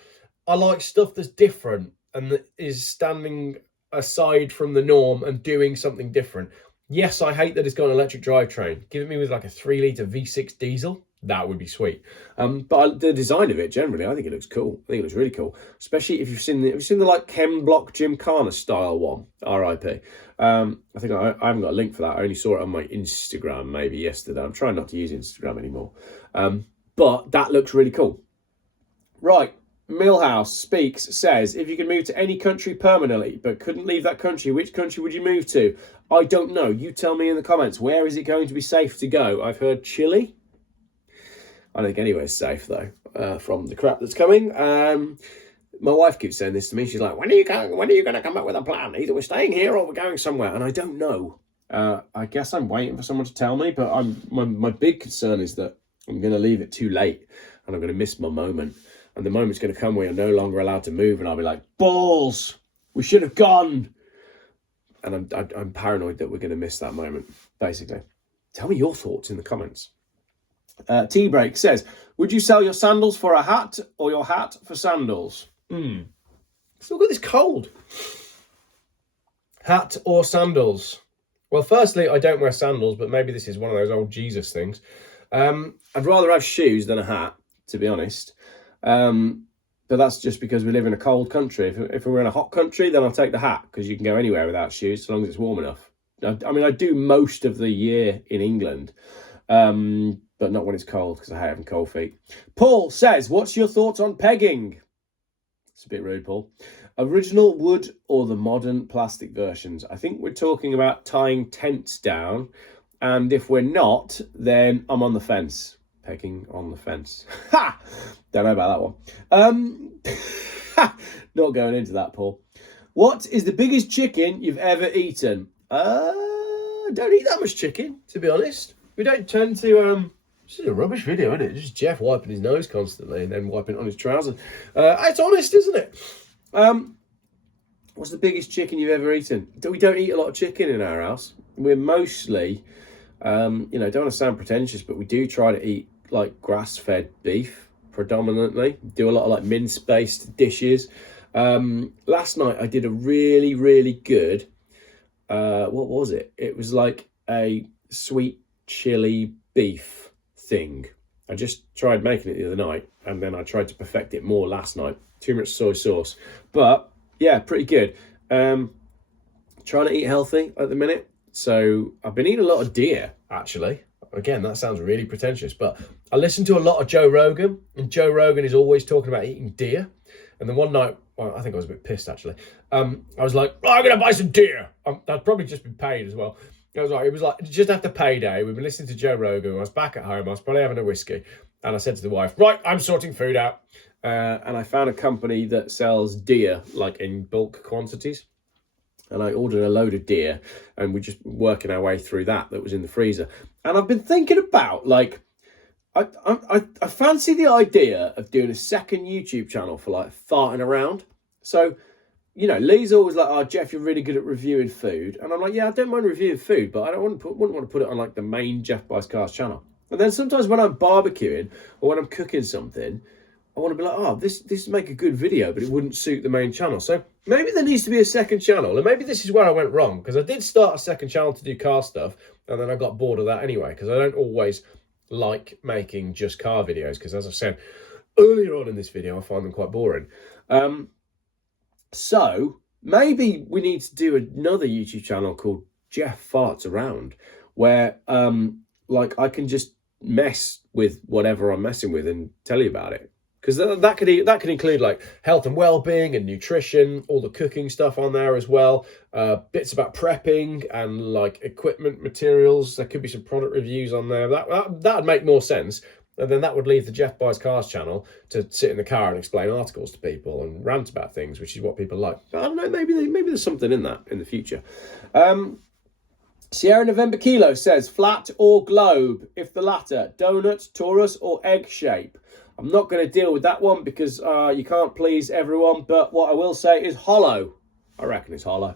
I like stuff that's different and that is standing aside from the norm and doing something different. Yes, I hate that it's got an electric drivetrain. Give it me with like a 3-litre V6 diesel. That would be sweet. But the design of it, generally, I think it looks cool. I think it looks really cool. Especially if you've seen the like Chem Block Gymkhana style one, RIP. I think I haven't got a link for that. I only saw it on my Instagram maybe yesterday. I'm trying not to use Instagram anymore. But that looks really cool. Right. Millhouse Speaks says, if you could move to any country permanently but couldn't leave that country, which country would you move to? I don't know. You tell me in the comments. Where is it going to be safe to go? I've heard Chile. I don't think anywhere's safe, though, from the crap that's coming. My wife keeps saying this to me. She's like, when are you going to come up with a plan? Either we're staying here or we're going somewhere. And I don't know. I guess I'm waiting for someone to tell me. But my big concern is that I'm going to leave it too late and I'm going to miss my moment. And the moment's going to come where you're no longer allowed to move, and I'll be like, balls, we should have gone. And I'm paranoid that we're going to miss that moment, basically. Tell me your thoughts in the comments. T-Break says, would you sell your sandals for a hat or your hat for sandals? Still got this cold. Hat or sandals? Well, firstly, I don't wear sandals, but maybe this is one of those old Jesus things. I'd rather have shoes than a hat, to be honest. But that's just because we live in a cold country. If we were in a hot country, then I'll take the hat because you can go anywhere without shoes as long as it's warm enough. I mean, I do most of the year in England, but not when it's cold because I hate having cold feet. Paul says, what's your thoughts on pegging? It's a bit rude, Paul. Original wood or the modern plastic versions? I think we're talking about tying tents down. And if we're not, then I'm on the fence. Pegging on the fence. Ha! Don't know about that one. Not going into that, Paul. What is the biggest chicken you've ever eaten? Don't eat that much chicken, to be honest. We don't tend to... This is a rubbish video, isn't it? Just Geoff wiping his nose constantly and then wiping it on his trousers. It's honest, isn't it? What's the biggest chicken you've ever eaten? We don't eat a lot of chicken in our house. We're mostly... don't want to sound pretentious, but we do try to eat like grass-fed beef predominantly. Do a lot of like mince-based dishes. Last night I did a really, really good, what was it? It was like a sweet chili beef thing. I just tried making it the other night, and then I tried to perfect it more last night. Too much soy sauce. But yeah, pretty good. Trying to eat healthy at the minute. So I've been eating a lot of deer, actually. Again, that sounds really pretentious, but I listen to a lot of Joe Rogan, and Joe Rogan is always talking about eating deer. And then one night, well, I think I was a bit pissed, actually. I was like, oh, I'm going to buy some deer. I'd probably just been paid as well. It was like just after payday. We've been listening to Joe Rogan. I was back at home. I was probably having a whiskey. And I said to the wife, right, I'm sorting food out. And I found a company that sells deer, like in bulk quantities. And I ordered a load of deer, and we're just working our way through that was in the freezer. And I've been thinking about, like, I fancy the idea of doing a second YouTube channel for, like, farting around. So, you know, Lee's always like, oh, Geoff, you're really good at reviewing food. And I'm like, yeah, I don't mind reviewing food, but I wouldn't want to put it on, like, the main Geoff Buys Cars channel. And then sometimes when I'm barbecuing or when I'm cooking something, I want to be like, oh, this would make a good video, but it wouldn't suit the main channel. So maybe there needs to be a second channel. And maybe this is where I went wrong, because I did start a second channel to do car stuff, and then I got bored of that anyway, because I don't always like making just car videos, because as I said earlier on in this video, I find them quite boring. So maybe we need to do another YouTube channel called Geoff Farts Around, where like I can just mess with whatever I'm messing with and tell you about it. Because that could include like health and well-being and nutrition, all the cooking stuff on there as well, bits about prepping and like equipment materials. There could be some product reviews on there. That'd make more sense. And then that would leave the Geoff Buys Cars channel to sit in the car and explain articles to people and rant about things, which is what people like. But I don't know, maybe there's something in that in the future. Sierra November Kilo says, flat or globe? If the latter, donut, torus, or egg shape? I'm not going to deal with that one because you can't please everyone, but what I will say is hollow. I reckon it's hollow.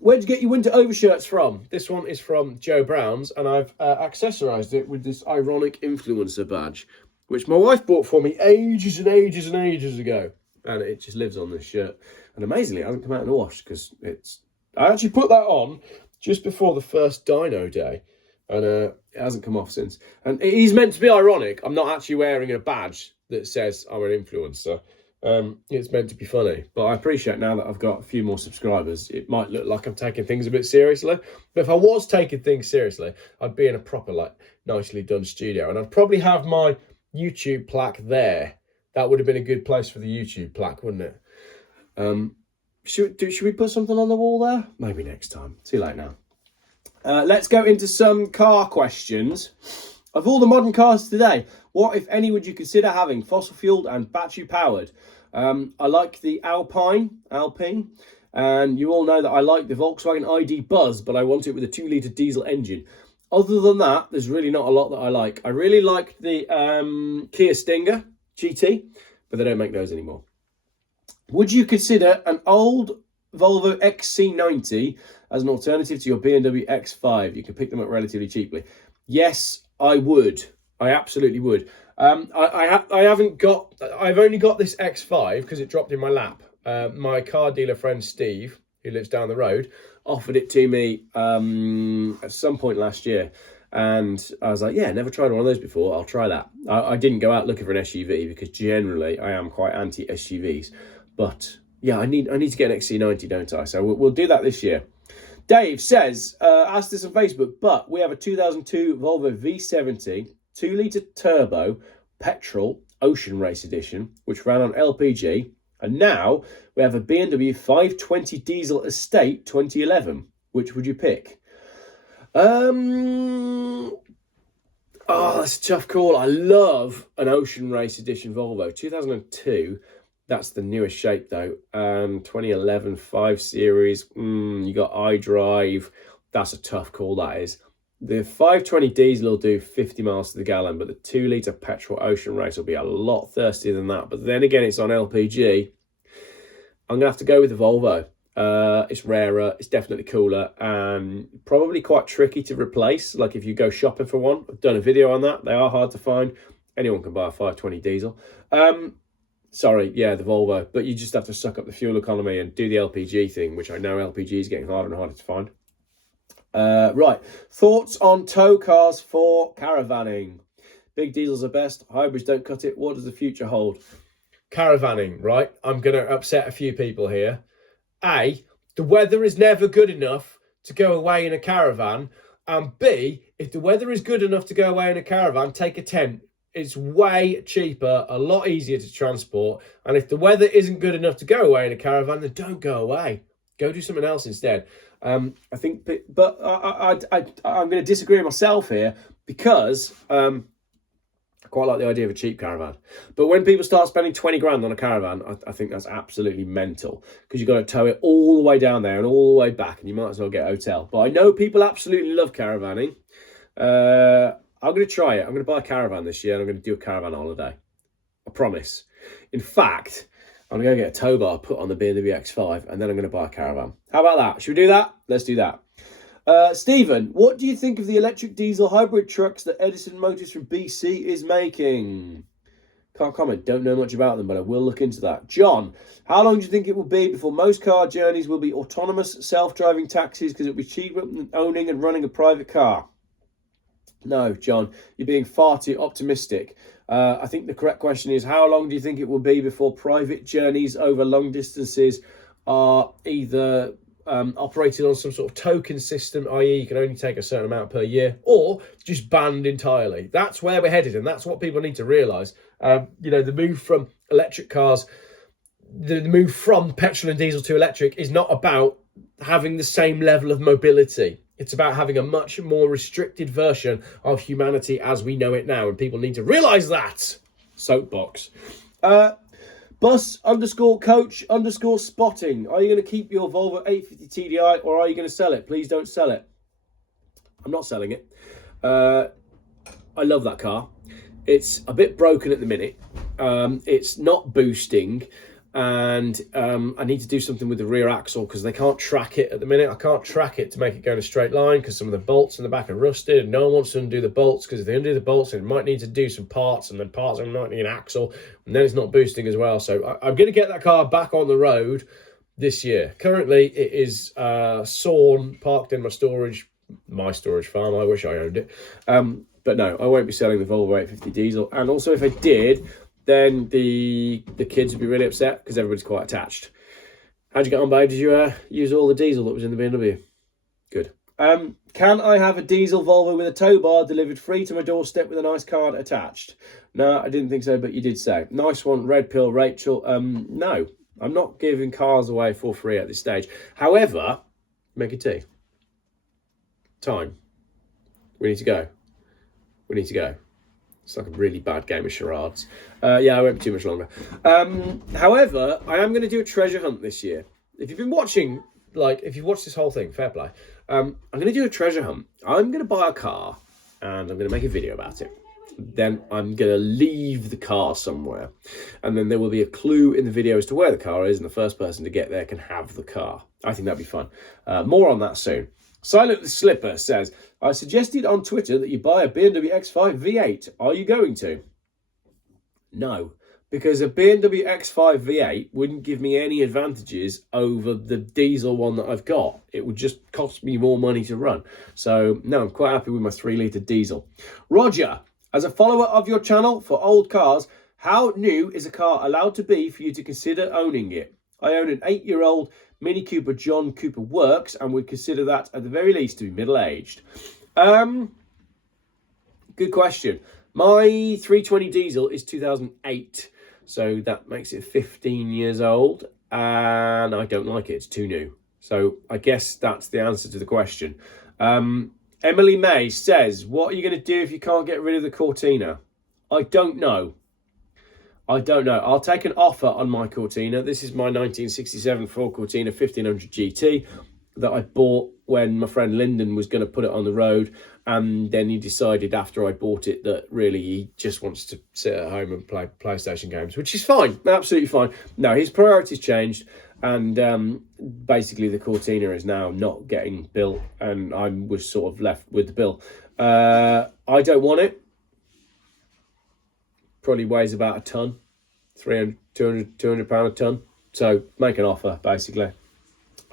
Where'd you get your winter overshirts from? This one is from Joe Brown's, and I've accessorised it with this ironic influencer badge, which my wife bought for me ages and ages and ages ago. And it just lives on this shirt. And amazingly, it hasn't come out in the wash because I actually put that on just before the first dyno day. And it hasn't come off since. And it is meant to be ironic. I'm not actually wearing a badge that says I'm an influencer. It's meant to be funny. But I appreciate now that I've got a few more subscribers, it might look like I'm taking things a bit seriously. But if I was taking things seriously, I'd be in a proper, like, nicely done studio. And I'd probably have my YouTube plaque there. That would have been a good place for the YouTube plaque, wouldn't it? Should we put something on the wall there? Maybe next time. Too late now. Let's go into some car questions. Of all the modern cars today, what, if any, would you consider having? Fossil fueled and battery powered? I like the Alpine, and you all know that I like the Volkswagen ID Buzz, but I want it with a 2-litre diesel engine. Other than that, there's really not a lot that I like. I really like the Kia Stinger GT, but they don't make those anymore. Would you consider an old Volvo XC90 as an alternative to your BMW X5? You can pick them up relatively cheaply. Yes, I would. I absolutely would. I've only got this X5 because it dropped in my lap. My car dealer friend Steve, who lives down the road, offered it to me at some point last year. And I was like, yeah, never tried one of those before. I'll try that. I didn't go out looking for an SUV because generally I am quite anti-SUVs. But yeah, I need to get an XC90, don't I? So we'll do that this year. Dave says, asked this on Facebook, but we have a 2002 Volvo V70 2-litre turbo petrol Ocean Race Edition, which ran on LPG. And now we have a BMW 520 diesel estate 2011. Which would you pick? Oh, that's a tough call. I love an Ocean Race Edition Volvo. 2002, that's the newest shape though. 2011 5 Series, you got iDrive. That's a tough call, that is. The 520 diesel will do 50 miles to the gallon, but the 2-litre petrol Ocean Race will be a lot thirstier than that. But then again, it's on LPG. I'm going to have to go with the Volvo. It's rarer, it's definitely cooler, and probably quite tricky to replace. Like if you go shopping for one, I've done a video on that. They are hard to find. Anyone can buy a 520 diesel. Sorry, yeah, the Volvo. But you just have to suck up the fuel economy and do the LPG thing, which I know LPG is getting harder and harder to find. Right, thoughts on tow cars for caravanning? Big diesels are best. Hybrids don't cut it. What does the future hold? Caravanning, right? I'm going to upset a few people here. A, the weather is never good enough to go away in a caravan. And B, if the weather is good enough to go away in a caravan, take a tent. It's way cheaper, a lot easier to transport. And if the weather isn't good enough to go away in a caravan, then don't go away. Go do something else instead. I think, but I'm going to disagree with myself here because I quite like the idea of a cheap caravan. But when people start spending 20 grand on a caravan, I think that's absolutely mental because you've got to tow it all the way down there and all the way back, and you might as well get a hotel. But I know people absolutely love caravanning. I'm going to try it. I'm going to buy a caravan this year and I'm going to do a caravan holiday. I promise. In fact, I'm going to go get a tow bar put on the BMW X5 and then I'm going to buy a caravan. How about that? Should we do that? Let's do that. Stephen, what do you think of the electric diesel hybrid trucks that Edison Motors from BC is making? Can't comment. Don't know much about them, but I will look into that. John, how long do you think it will be before most car journeys will be autonomous self-driving taxis because it will be cheaper than owning and running a private car? No, John, you're being far too optimistic. I think the correct question is, how long do you think it will be before private journeys over long distances are either operated on some sort of token system, i.e. you can only take a certain amount per year, or just banned entirely? That's where we're headed, and that's what people need to realise. The move from electric cars, the move from petrol and diesel to electric is not about having the same level of mobility. It's about having a much more restricted version of humanity as we know it now, and people need to realise that. Soapbox. Bus_coach_spotting. Are you going to keep your Volvo 850 TDI or are you going to sell it? Please don't sell it. I'm not selling it. I love that car. It's a bit broken at the minute. It's not boosting. And I need to do something with the rear axle because they can't track it at the minute. I can't track it to make it go in a straight line because some of the bolts in the back are rusted and no one wants to undo the bolts because if they undo the bolts, it might need to do some parts, and then parts might need an axle, and then it's not boosting as well. So I'm going to get that car back on the road this year. Currently, it is sawn, parked in my storage farm. I wish I owned it. But no, I won't be selling the Volvo 850 diesel. And also, if I did, then the kids would be really upset because everybody's quite attached. How'd you get on, babe? Did you use all the diesel that was in the BMW? Good. Can I have a diesel Volvo with a tow bar delivered free to my doorstep with a nice card attached? No, I didn't think so, but you did say. Nice one, Red Pill Rachel. No, I'm not giving cars away for free at this stage. However, make a tea. Time. We need to go. It's like a really bad game of charades. Yeah, I won't be too much longer. However, I am going to do a treasure hunt this year. If you've been watching, if you've watched this whole thing, fair play. I'm going to do a treasure hunt. I'm going to buy a car and I'm going to make a video about it. Then I'm going to leave the car somewhere. And then there will be a clue in the video as to where the car is, and the first person to get there can have the car. I think that'd be fun. More on that soon. Silent the Slipper says, I suggested on Twitter that you buy a BMW X5 V8. Are you going to? No, because a BMW X5 V8 wouldn't give me any advantages over the diesel one that I've got. It would just cost me more money to run. So, no, I'm quite happy with my 3-litre diesel. Roger, as a follower of your channel for old cars, how new is a car allowed to be for you to consider owning it? I own an 8-year-old Mini Cooper John Cooper Works and would consider that at the very least to be middle-aged. Good question. My 320 diesel is 2008, so that makes it 15 years old, and I don't like it. It's too new. So I guess that's the answer to the question. Emily May says, what are you going to do if you can't get rid of the Cortina? I don't know. I'll take an offer on my Cortina. This is my 1967 Ford Cortina 1500 GT that I bought when my friend Lyndon was going to put it on the road. And then he decided after I bought it that really he just wants to sit at home and play PlayStation games, which is fine. Absolutely fine. No, his priorities changed. And basically the Cortina is now not getting built. And I was sort of left with the bill. I don't want it. Probably weighs about a ton, 200 pound a ton. So make an offer, basically.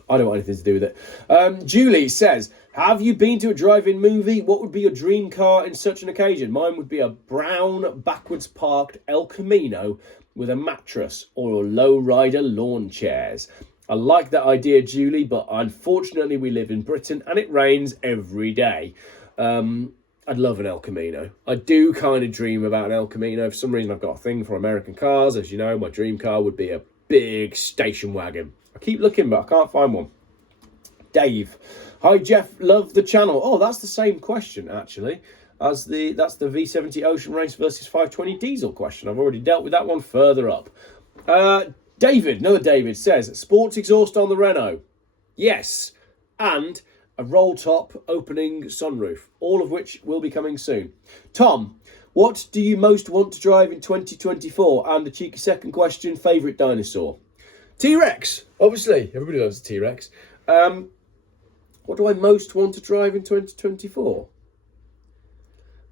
I don't want anything to do with it. Julie says, have you been to a drive-in movie? What would be your dream car in such an occasion? Mine would be a brown, backwards parked El Camino with a mattress or low-rider lawn chairs. I like that idea, Julie, but unfortunately we live in Britain and it rains every day. I'd love an El Camino. I do kind of dream about an El Camino. For some reason, I've got a thing for American cars. As you know, my dream car would be a big station wagon. I keep looking, but I can't find one. Dave. Hi, Geoff. Love the channel. Oh, that's the same question, actually, as that's the V70 Ocean Race versus 520 diesel question. I've already dealt with that one further up. David, another David, says, sports exhaust on the Renault. Yes. And a roll top opening sunroof, all of which will be coming soon. Tom, what do you most want to drive in 2024? And the cheeky second question, favourite dinosaur? T-Rex, obviously. Everybody loves a T-Rex. What do I most want to drive in 2024?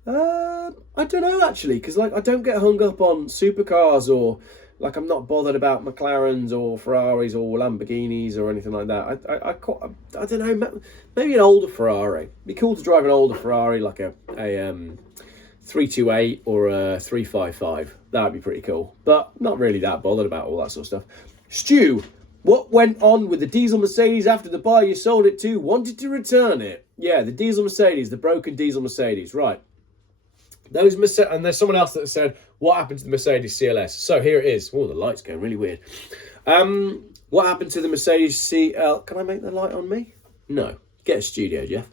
I don't know, actually, because I don't get hung up on supercars, or I'm not bothered about McLarens or Ferraris or Lamborghinis or anything like that. I don't know, maybe an older Ferrari. It'd be cool to drive an older Ferrari, like a 328 or a 355. That'd be pretty cool. But not really that bothered about all that sort of stuff. Stu, what went on with the diesel Mercedes after the buyer you sold it to wanted to return it? Yeah, the diesel Mercedes, the broken diesel Mercedes, right. And there's someone else that said, what happened to the Mercedes CLS? So here it is. Oh, the light's going really weird. What happened to the Mercedes CL? Can I make the light on me? No. Get a studio, Geoff.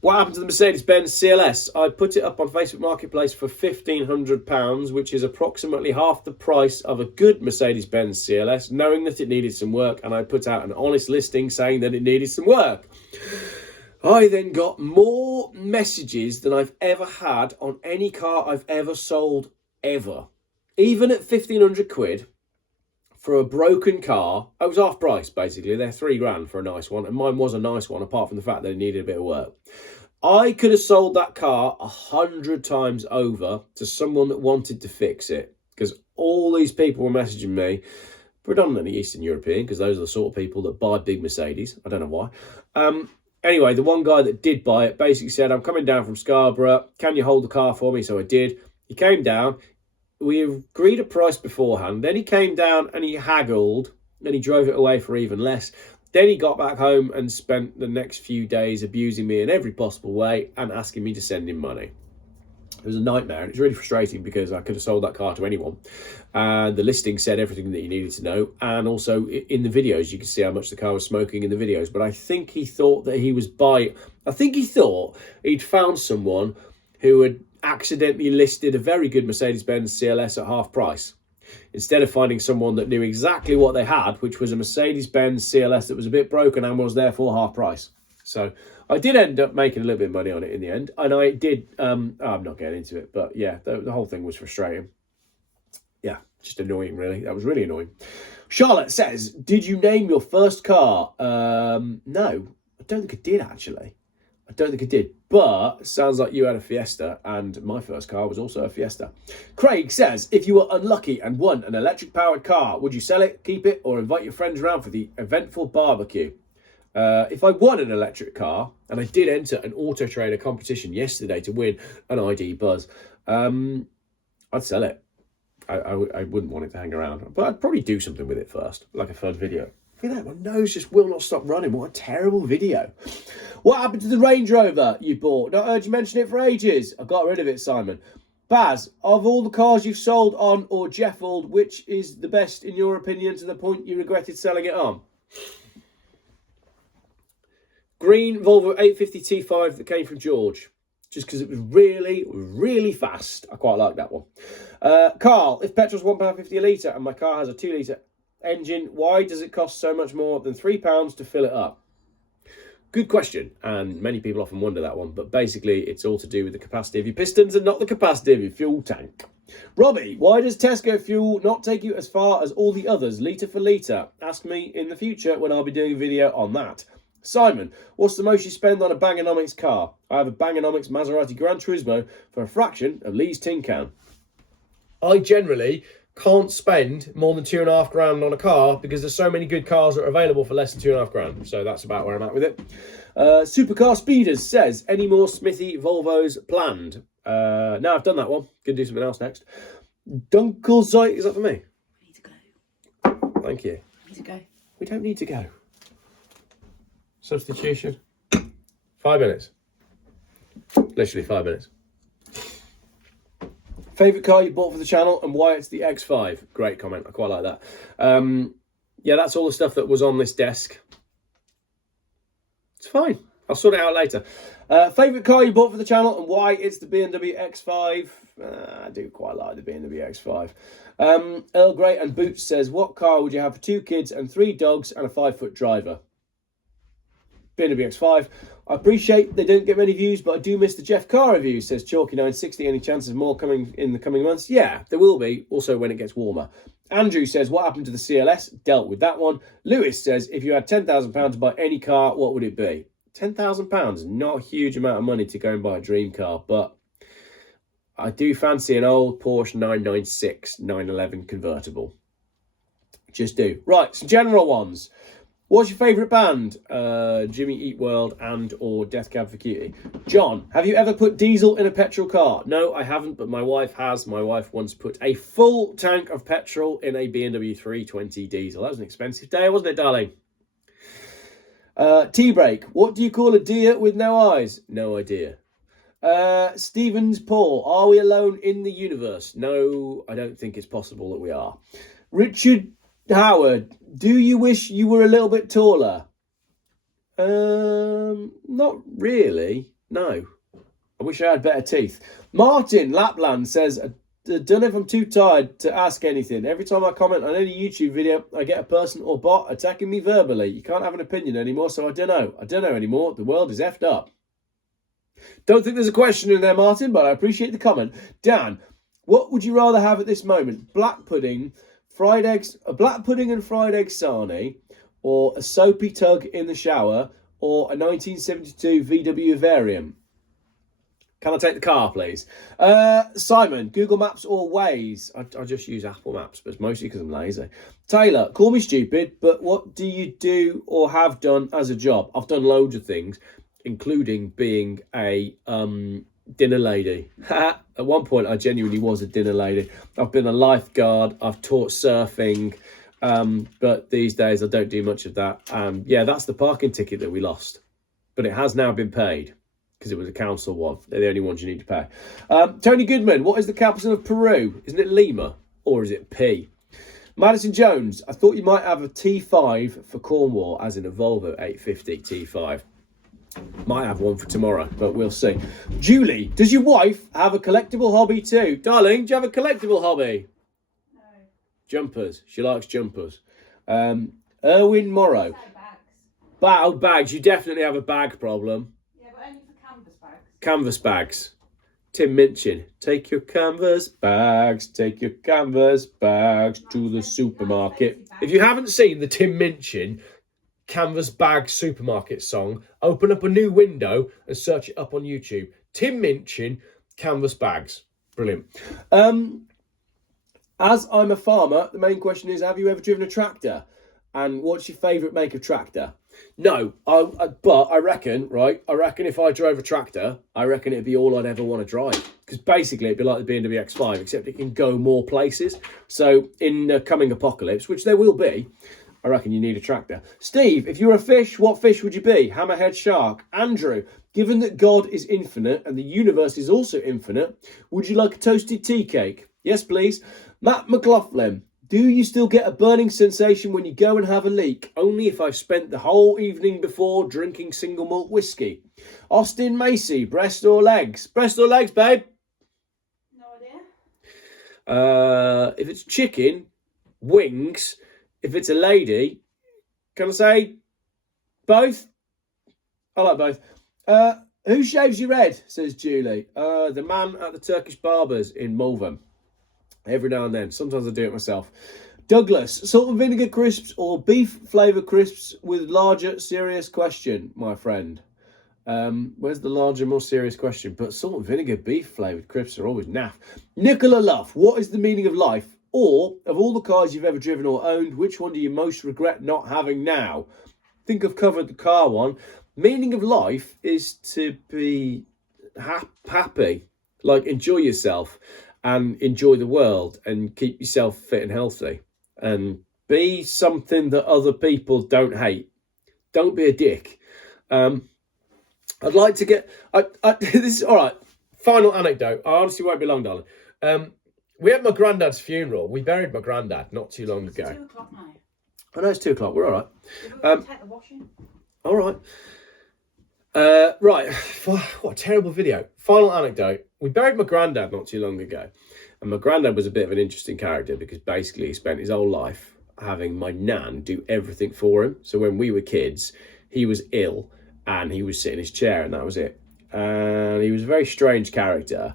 What happened to the Mercedes-Benz CLS? I put it up on Facebook Marketplace for £1,500, which is approximately half the price of a good Mercedes-Benz CLS, knowing that it needed some work, and I put out an honest listing saying that it needed some work. I then got more messages than I've ever had on any car I've ever sold, ever. Even at 1,500 quid for a broken car, it was half price, basically. They're £3,000 for a nice one, and mine was a nice one, apart from the fact that it needed a bit of work. I could have sold that car 100 times over to someone that wanted to fix it, because all these people were messaging me, predominantly Eastern European, because those are the sort of people that buy big Mercedes. I don't know why. Anyway, the one guy that did buy it basically said, I'm coming down from Scarborough. Can you hold the car for me? So I did. He came down. We agreed a price beforehand. Then he came down and he haggled. Then he drove it away for even less. Then he got back home and spent the next few days abusing me in every possible way and asking me to send him money. It was a nightmare, and it's really frustrating because I could have sold that car to anyone. And the listing said everything that you needed to know. And also in the videos, you can see how much the car was smoking in the videos. But I think he thought that he was I think he thought he'd found someone who had accidentally listed a very good Mercedes-Benz CLS at half price, instead of finding someone that knew exactly what they had, which was a Mercedes-Benz CLS that was a bit broken and was therefore half price. So I did end up making a little bit of money on it in the end. And I did, I'm not getting into it, but yeah, the whole thing was frustrating. Yeah, just annoying, really. That was really annoying. Charlotte says, did you name your first car? No, I don't think I did, actually. I don't think I did. But it sounds like you had a Fiesta, and my first car was also a Fiesta. Craig says, if you were unlucky and won an electric-powered car, would you sell it, keep it, or invite your friends around for the eventful barbecue? If I won an electric car, and I did enter an Auto Trader competition yesterday to win an ID Buzz, I'd sell it. I wouldn't want it to hang around, but I'd probably do something with it first, like a fun video. Look at that, my nose just will not stop running. What a terrible video. What happened to the Range Rover you bought? Not heard you mention it for ages. I got rid of it, Simon. Baz, of all the cars you've sold on or Jeffled, which is the best in your opinion to the point you regretted selling it on? Green Volvo 850 T5 that came from George. Just because it was really, really fast. I quite like that one. Carl, if petrol's £1.50 a litre and my car has a 2 litre engine, why does it cost so much more than £3 to fill it up? Good question, and many people often wonder that one, but basically it's all to do with the capacity of your pistons and not the capacity of your fuel tank. Robbie, why does Tesco fuel not take you as far as all the others, litre for litre? Ask me in the future when I'll be doing a video on that. Simon, what's the most you spend on a Bang&Olufsen car? I have a Bang&Olufsen Maserati Gran Turismo for a fraction of Lee's tin can. I generally can't spend more than £2,500 on a car because there's so many good cars that are available for less than £2,500. So that's about where I'm at with it. Supercar Speeders says, any more Smithy Volvos planned? No, I've done that one. Gonna do something else next. Dunkelzeit, is that for me? We need to go. Thank you. We need to go. We don't need to go. Substitution. 5 minutes. Literally 5 minutes. Favourite car you bought for the channel and why it's the X5? Great comment. I quite like that. Yeah, that's all the stuff that was on this desk. It's fine. I'll sort it out later. Favourite car you bought for the channel and why it's the BMW X5? I do quite like the BMW X5. Earl Grey and Boots says, what car would you have for 2 kids and 3 dogs and a 5-foot driver? BMW X5. I appreciate they don't get many views, but I do miss the Geoff car reviews, says Chalky960. Any chances of more coming in the coming months? Yeah, there will be, also when it gets warmer. Andrew says, what happened to the CLS? Dealt with that one. Lewis says, if you had £10,000 to buy any car, what would it be? £10,000, not a huge amount of money to go and buy a dream car, but I do fancy an old Porsche 996 911 convertible. Just do. Right, some general ones. What's your favourite band? Jimmy Eat World and or Death Cab for Cutie. John, have you ever put diesel in a petrol car? No, I haven't, but my wife has. My wife once put a full tank of petrol in a BMW 320 diesel. That was an expensive day, wasn't it, darling? T-break. What do you call a deer with no eyes? No idea. Stevens Paul, are we alone in the universe? No, I don't think it's possible that we are. Richard Howard, do you wish you were a little bit taller? Not really, no. I wish I had better teeth. Martin Lapland says, I don't know if I'm too tired to ask anything. Every time I comment on any YouTube video, I get a person or bot attacking me verbally. You can't have an opinion anymore, so I don't know. I don't know anymore. The world is effed up. Don't think there's a question in there, Martin, but I appreciate the comment. Dan, what would you rather have at this moment? Black pudding, fried eggs, a black pudding and fried egg sarnie, or a soapy tug in the shower, or a 1972 VW variant? Can I take the car, please? Simon, Google Maps or Waze? I just use Apple Maps, but it's mostly because I'm lazy. Taylor, call me stupid, but what do you do or have done as a job? I've done loads of things, including being a dinner lady. At one point, I genuinely was a dinner lady. I've been a lifeguard. I've taught surfing. But these days, I don't do much of that. Yeah, that's the parking ticket that we lost. But it has now been paid because it was a council one. They're the only ones you need to pay. Tony Goodman, what is the capital of Peru? Isn't it Lima or is it P? Madison Jones, I thought you might have a T5 for Cornwall, as in a Volvo 850 T5. Might have one for tomorrow, but we'll see. Julie, does your wife have a collectible hobby too? Darling, do you have a collectible hobby? No. Jumpers. She likes jumpers. Erwin Morrow. Bags. Bags. You definitely have a bag problem. Yeah, but only for canvas bags. Canvas bags. Tim Minchin. Take your canvas bags. Take your canvas bags to the supermarket. If you haven't seen the Tim Minchin canvas bag supermarket song, open up a new window and search it up on YouTube. Tim Minchin canvas bags. Brilliant. As I'm a farmer, the main question is, have you ever driven a tractor? And what's your favourite make of tractor? No, but I reckon, right? I reckon if I drove a tractor, I reckon it'd be all I'd ever want to drive. Because basically it'd be like the BMW X5, except it can go more places. So in the coming apocalypse, which there will be, I reckon you need a tractor. Steve, if you were a fish, what fish would you be? Hammerhead shark. Andrew, given that God is infinite and the universe is also infinite, would you like a toasted tea cake? Yes, please. Matt McLaughlin, do you still get a burning sensation when you go and have a leak? Only if I've spent the whole evening before drinking single malt whiskey. Austin Macy, breast or legs? Breast or legs, babe? No idea. If it's chicken, wings. If it's a lady, can I say both? I like both. Who shaves your head, says Julie. The man at the Turkish barbers in Malvern. Every now and then. Sometimes I do it myself. Douglas, salt and vinegar crisps or beef flavour crisps with larger, serious question, my friend. Where's the larger, more serious question? But salt and vinegar beef flavoured crisps are always naff. Nicola Luff, what is the meaning of life? Or, of all the cars you've ever driven or owned, which one do you most regret not having now? I think I've covered the car one. Meaning of life is to be happy, like enjoy yourself and enjoy the world and keep yourself fit and healthy and be something that other people don't hate. Don't be a dick. I'd like to get... this is all right. Final anecdote. I honestly won't be long, darling. We had my granddad's funeral. We buried my granddad not too long ago. It's 2 o'clock now. I know it's 2 o'clock. We're all right. We'll take the washing. All right. Right. What a terrible video. Final anecdote. We buried my granddad not too long ago. And my granddad was a bit of an interesting character because basically he spent his whole life having my nan do everything for him. So when we were kids, he was ill and he would sit in his chair and that was it. And he was a very strange character.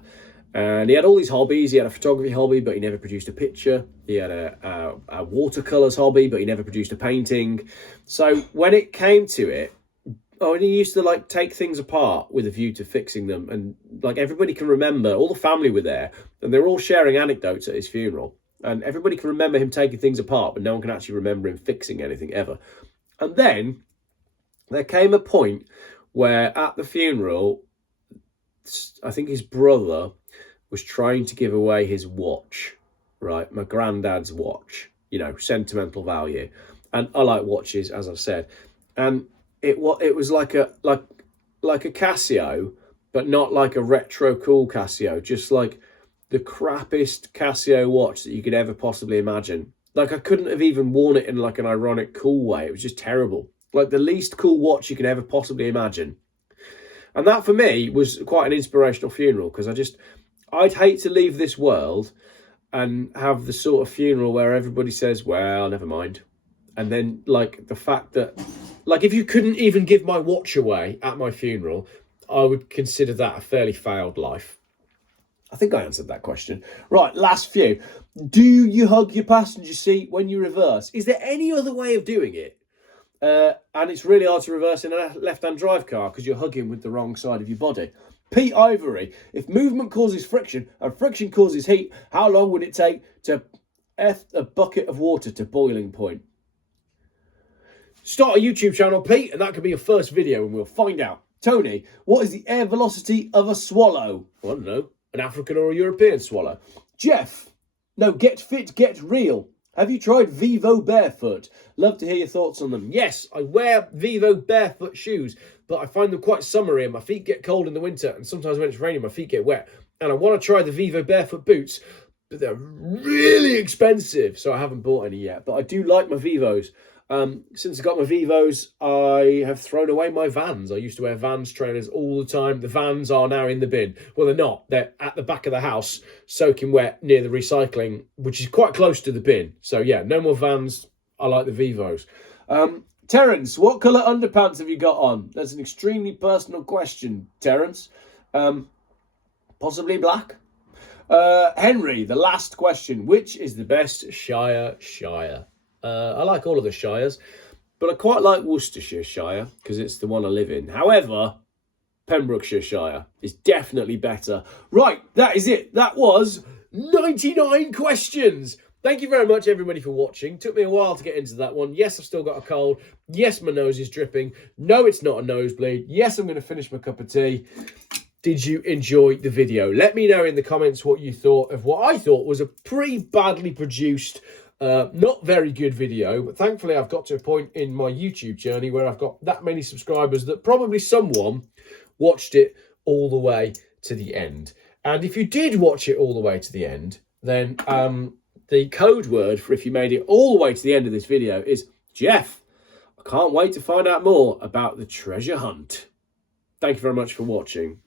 And he had all these hobbies. He had a photography hobby, but he never produced a picture. He had a watercolours hobby, but he never produced a painting. So when it came to it, and he used to like take things apart with a view to fixing them. And like everybody can remember, all the family were there and they were all sharing anecdotes at his funeral. And everybody can remember him taking things apart, but no one can actually remember him fixing anything ever. And then there came a point where at the funeral, I think his brother was trying to give away his watch, right? My granddad's watch, you know, sentimental value. And I like watches, as I've said. And it was like a Casio, but not like a retro cool Casio, just like the crappiest Casio watch that you could ever possibly imagine. Like I couldn't have even worn it in like an ironic cool way. It was just terrible. Like the least cool watch you could ever possibly imagine. And that for me was quite an inspirational funeral because I'd hate to leave this world and have the sort of funeral where everybody says, well, never mind. And then like the fact that, like if you couldn't even give my watch away at my funeral, I would consider that a fairly failed life. I think I answered that question. Right, last few. Do you hug your passenger seat when you reverse? Is there any other way of doing it? And it's really hard to reverse in a left-hand drive car because you're hugging with the wrong side of your body. Pete Ivory, if movement causes friction and friction causes heat, how long would it take to F a bucket of water to boiling point? Start a YouTube channel, Pete, and that could be your first video and we'll find out. Tony, what is the air velocity of a swallow? I don't know. An African or a European swallow. Geoff, no, get fit, get real. Have you tried Vivo Barefoot? Love to hear your thoughts on them. Yes, I wear Vivo Barefoot shoes, but I find them quite summery and my feet get cold in the winter. And sometimes when it's raining, my feet get wet. And I want to try the Vivo Barefoot boots, but they're really expensive. So I haven't bought any yet, but I do like my Vivos. Since I got my Vivos, I have thrown away my Vans. I used to wear Vans trainers all the time. The Vans are now in the bin. Well, they're not. They're at the back of the house, soaking wet near the recycling, which is quite close to the bin. So yeah, no more Vans. I like the Vivos. Terence, what colour underpants have you got on? That's an extremely personal question, Terence. Possibly black. Henry, the last question. Which is the best Shire? I like all of the Shires, but I quite like Worcestershire Shire because it's the one I live in. However, Pembrokeshire Shire is definitely better. Right, that is it. That was 99 questions. Thank you very much, everybody, for watching. Took me a while to get into that one. Yes, I've still got a cold. Yes, my nose is dripping. No, it's not a nosebleed. Yes, I'm going to finish my cup of tea. Did you enjoy the video? Let me know in the comments what you thought of what I thought was a pretty badly produced, not very good video, but thankfully I've got to a point in my YouTube journey where I've got that many subscribers that probably someone watched it all the way to the end. And if you did watch it all the way to the end, then the code word for if you made it all the way to the end of this video is Geoff. I can't wait to find out more about the treasure hunt. Thank you very much for watching.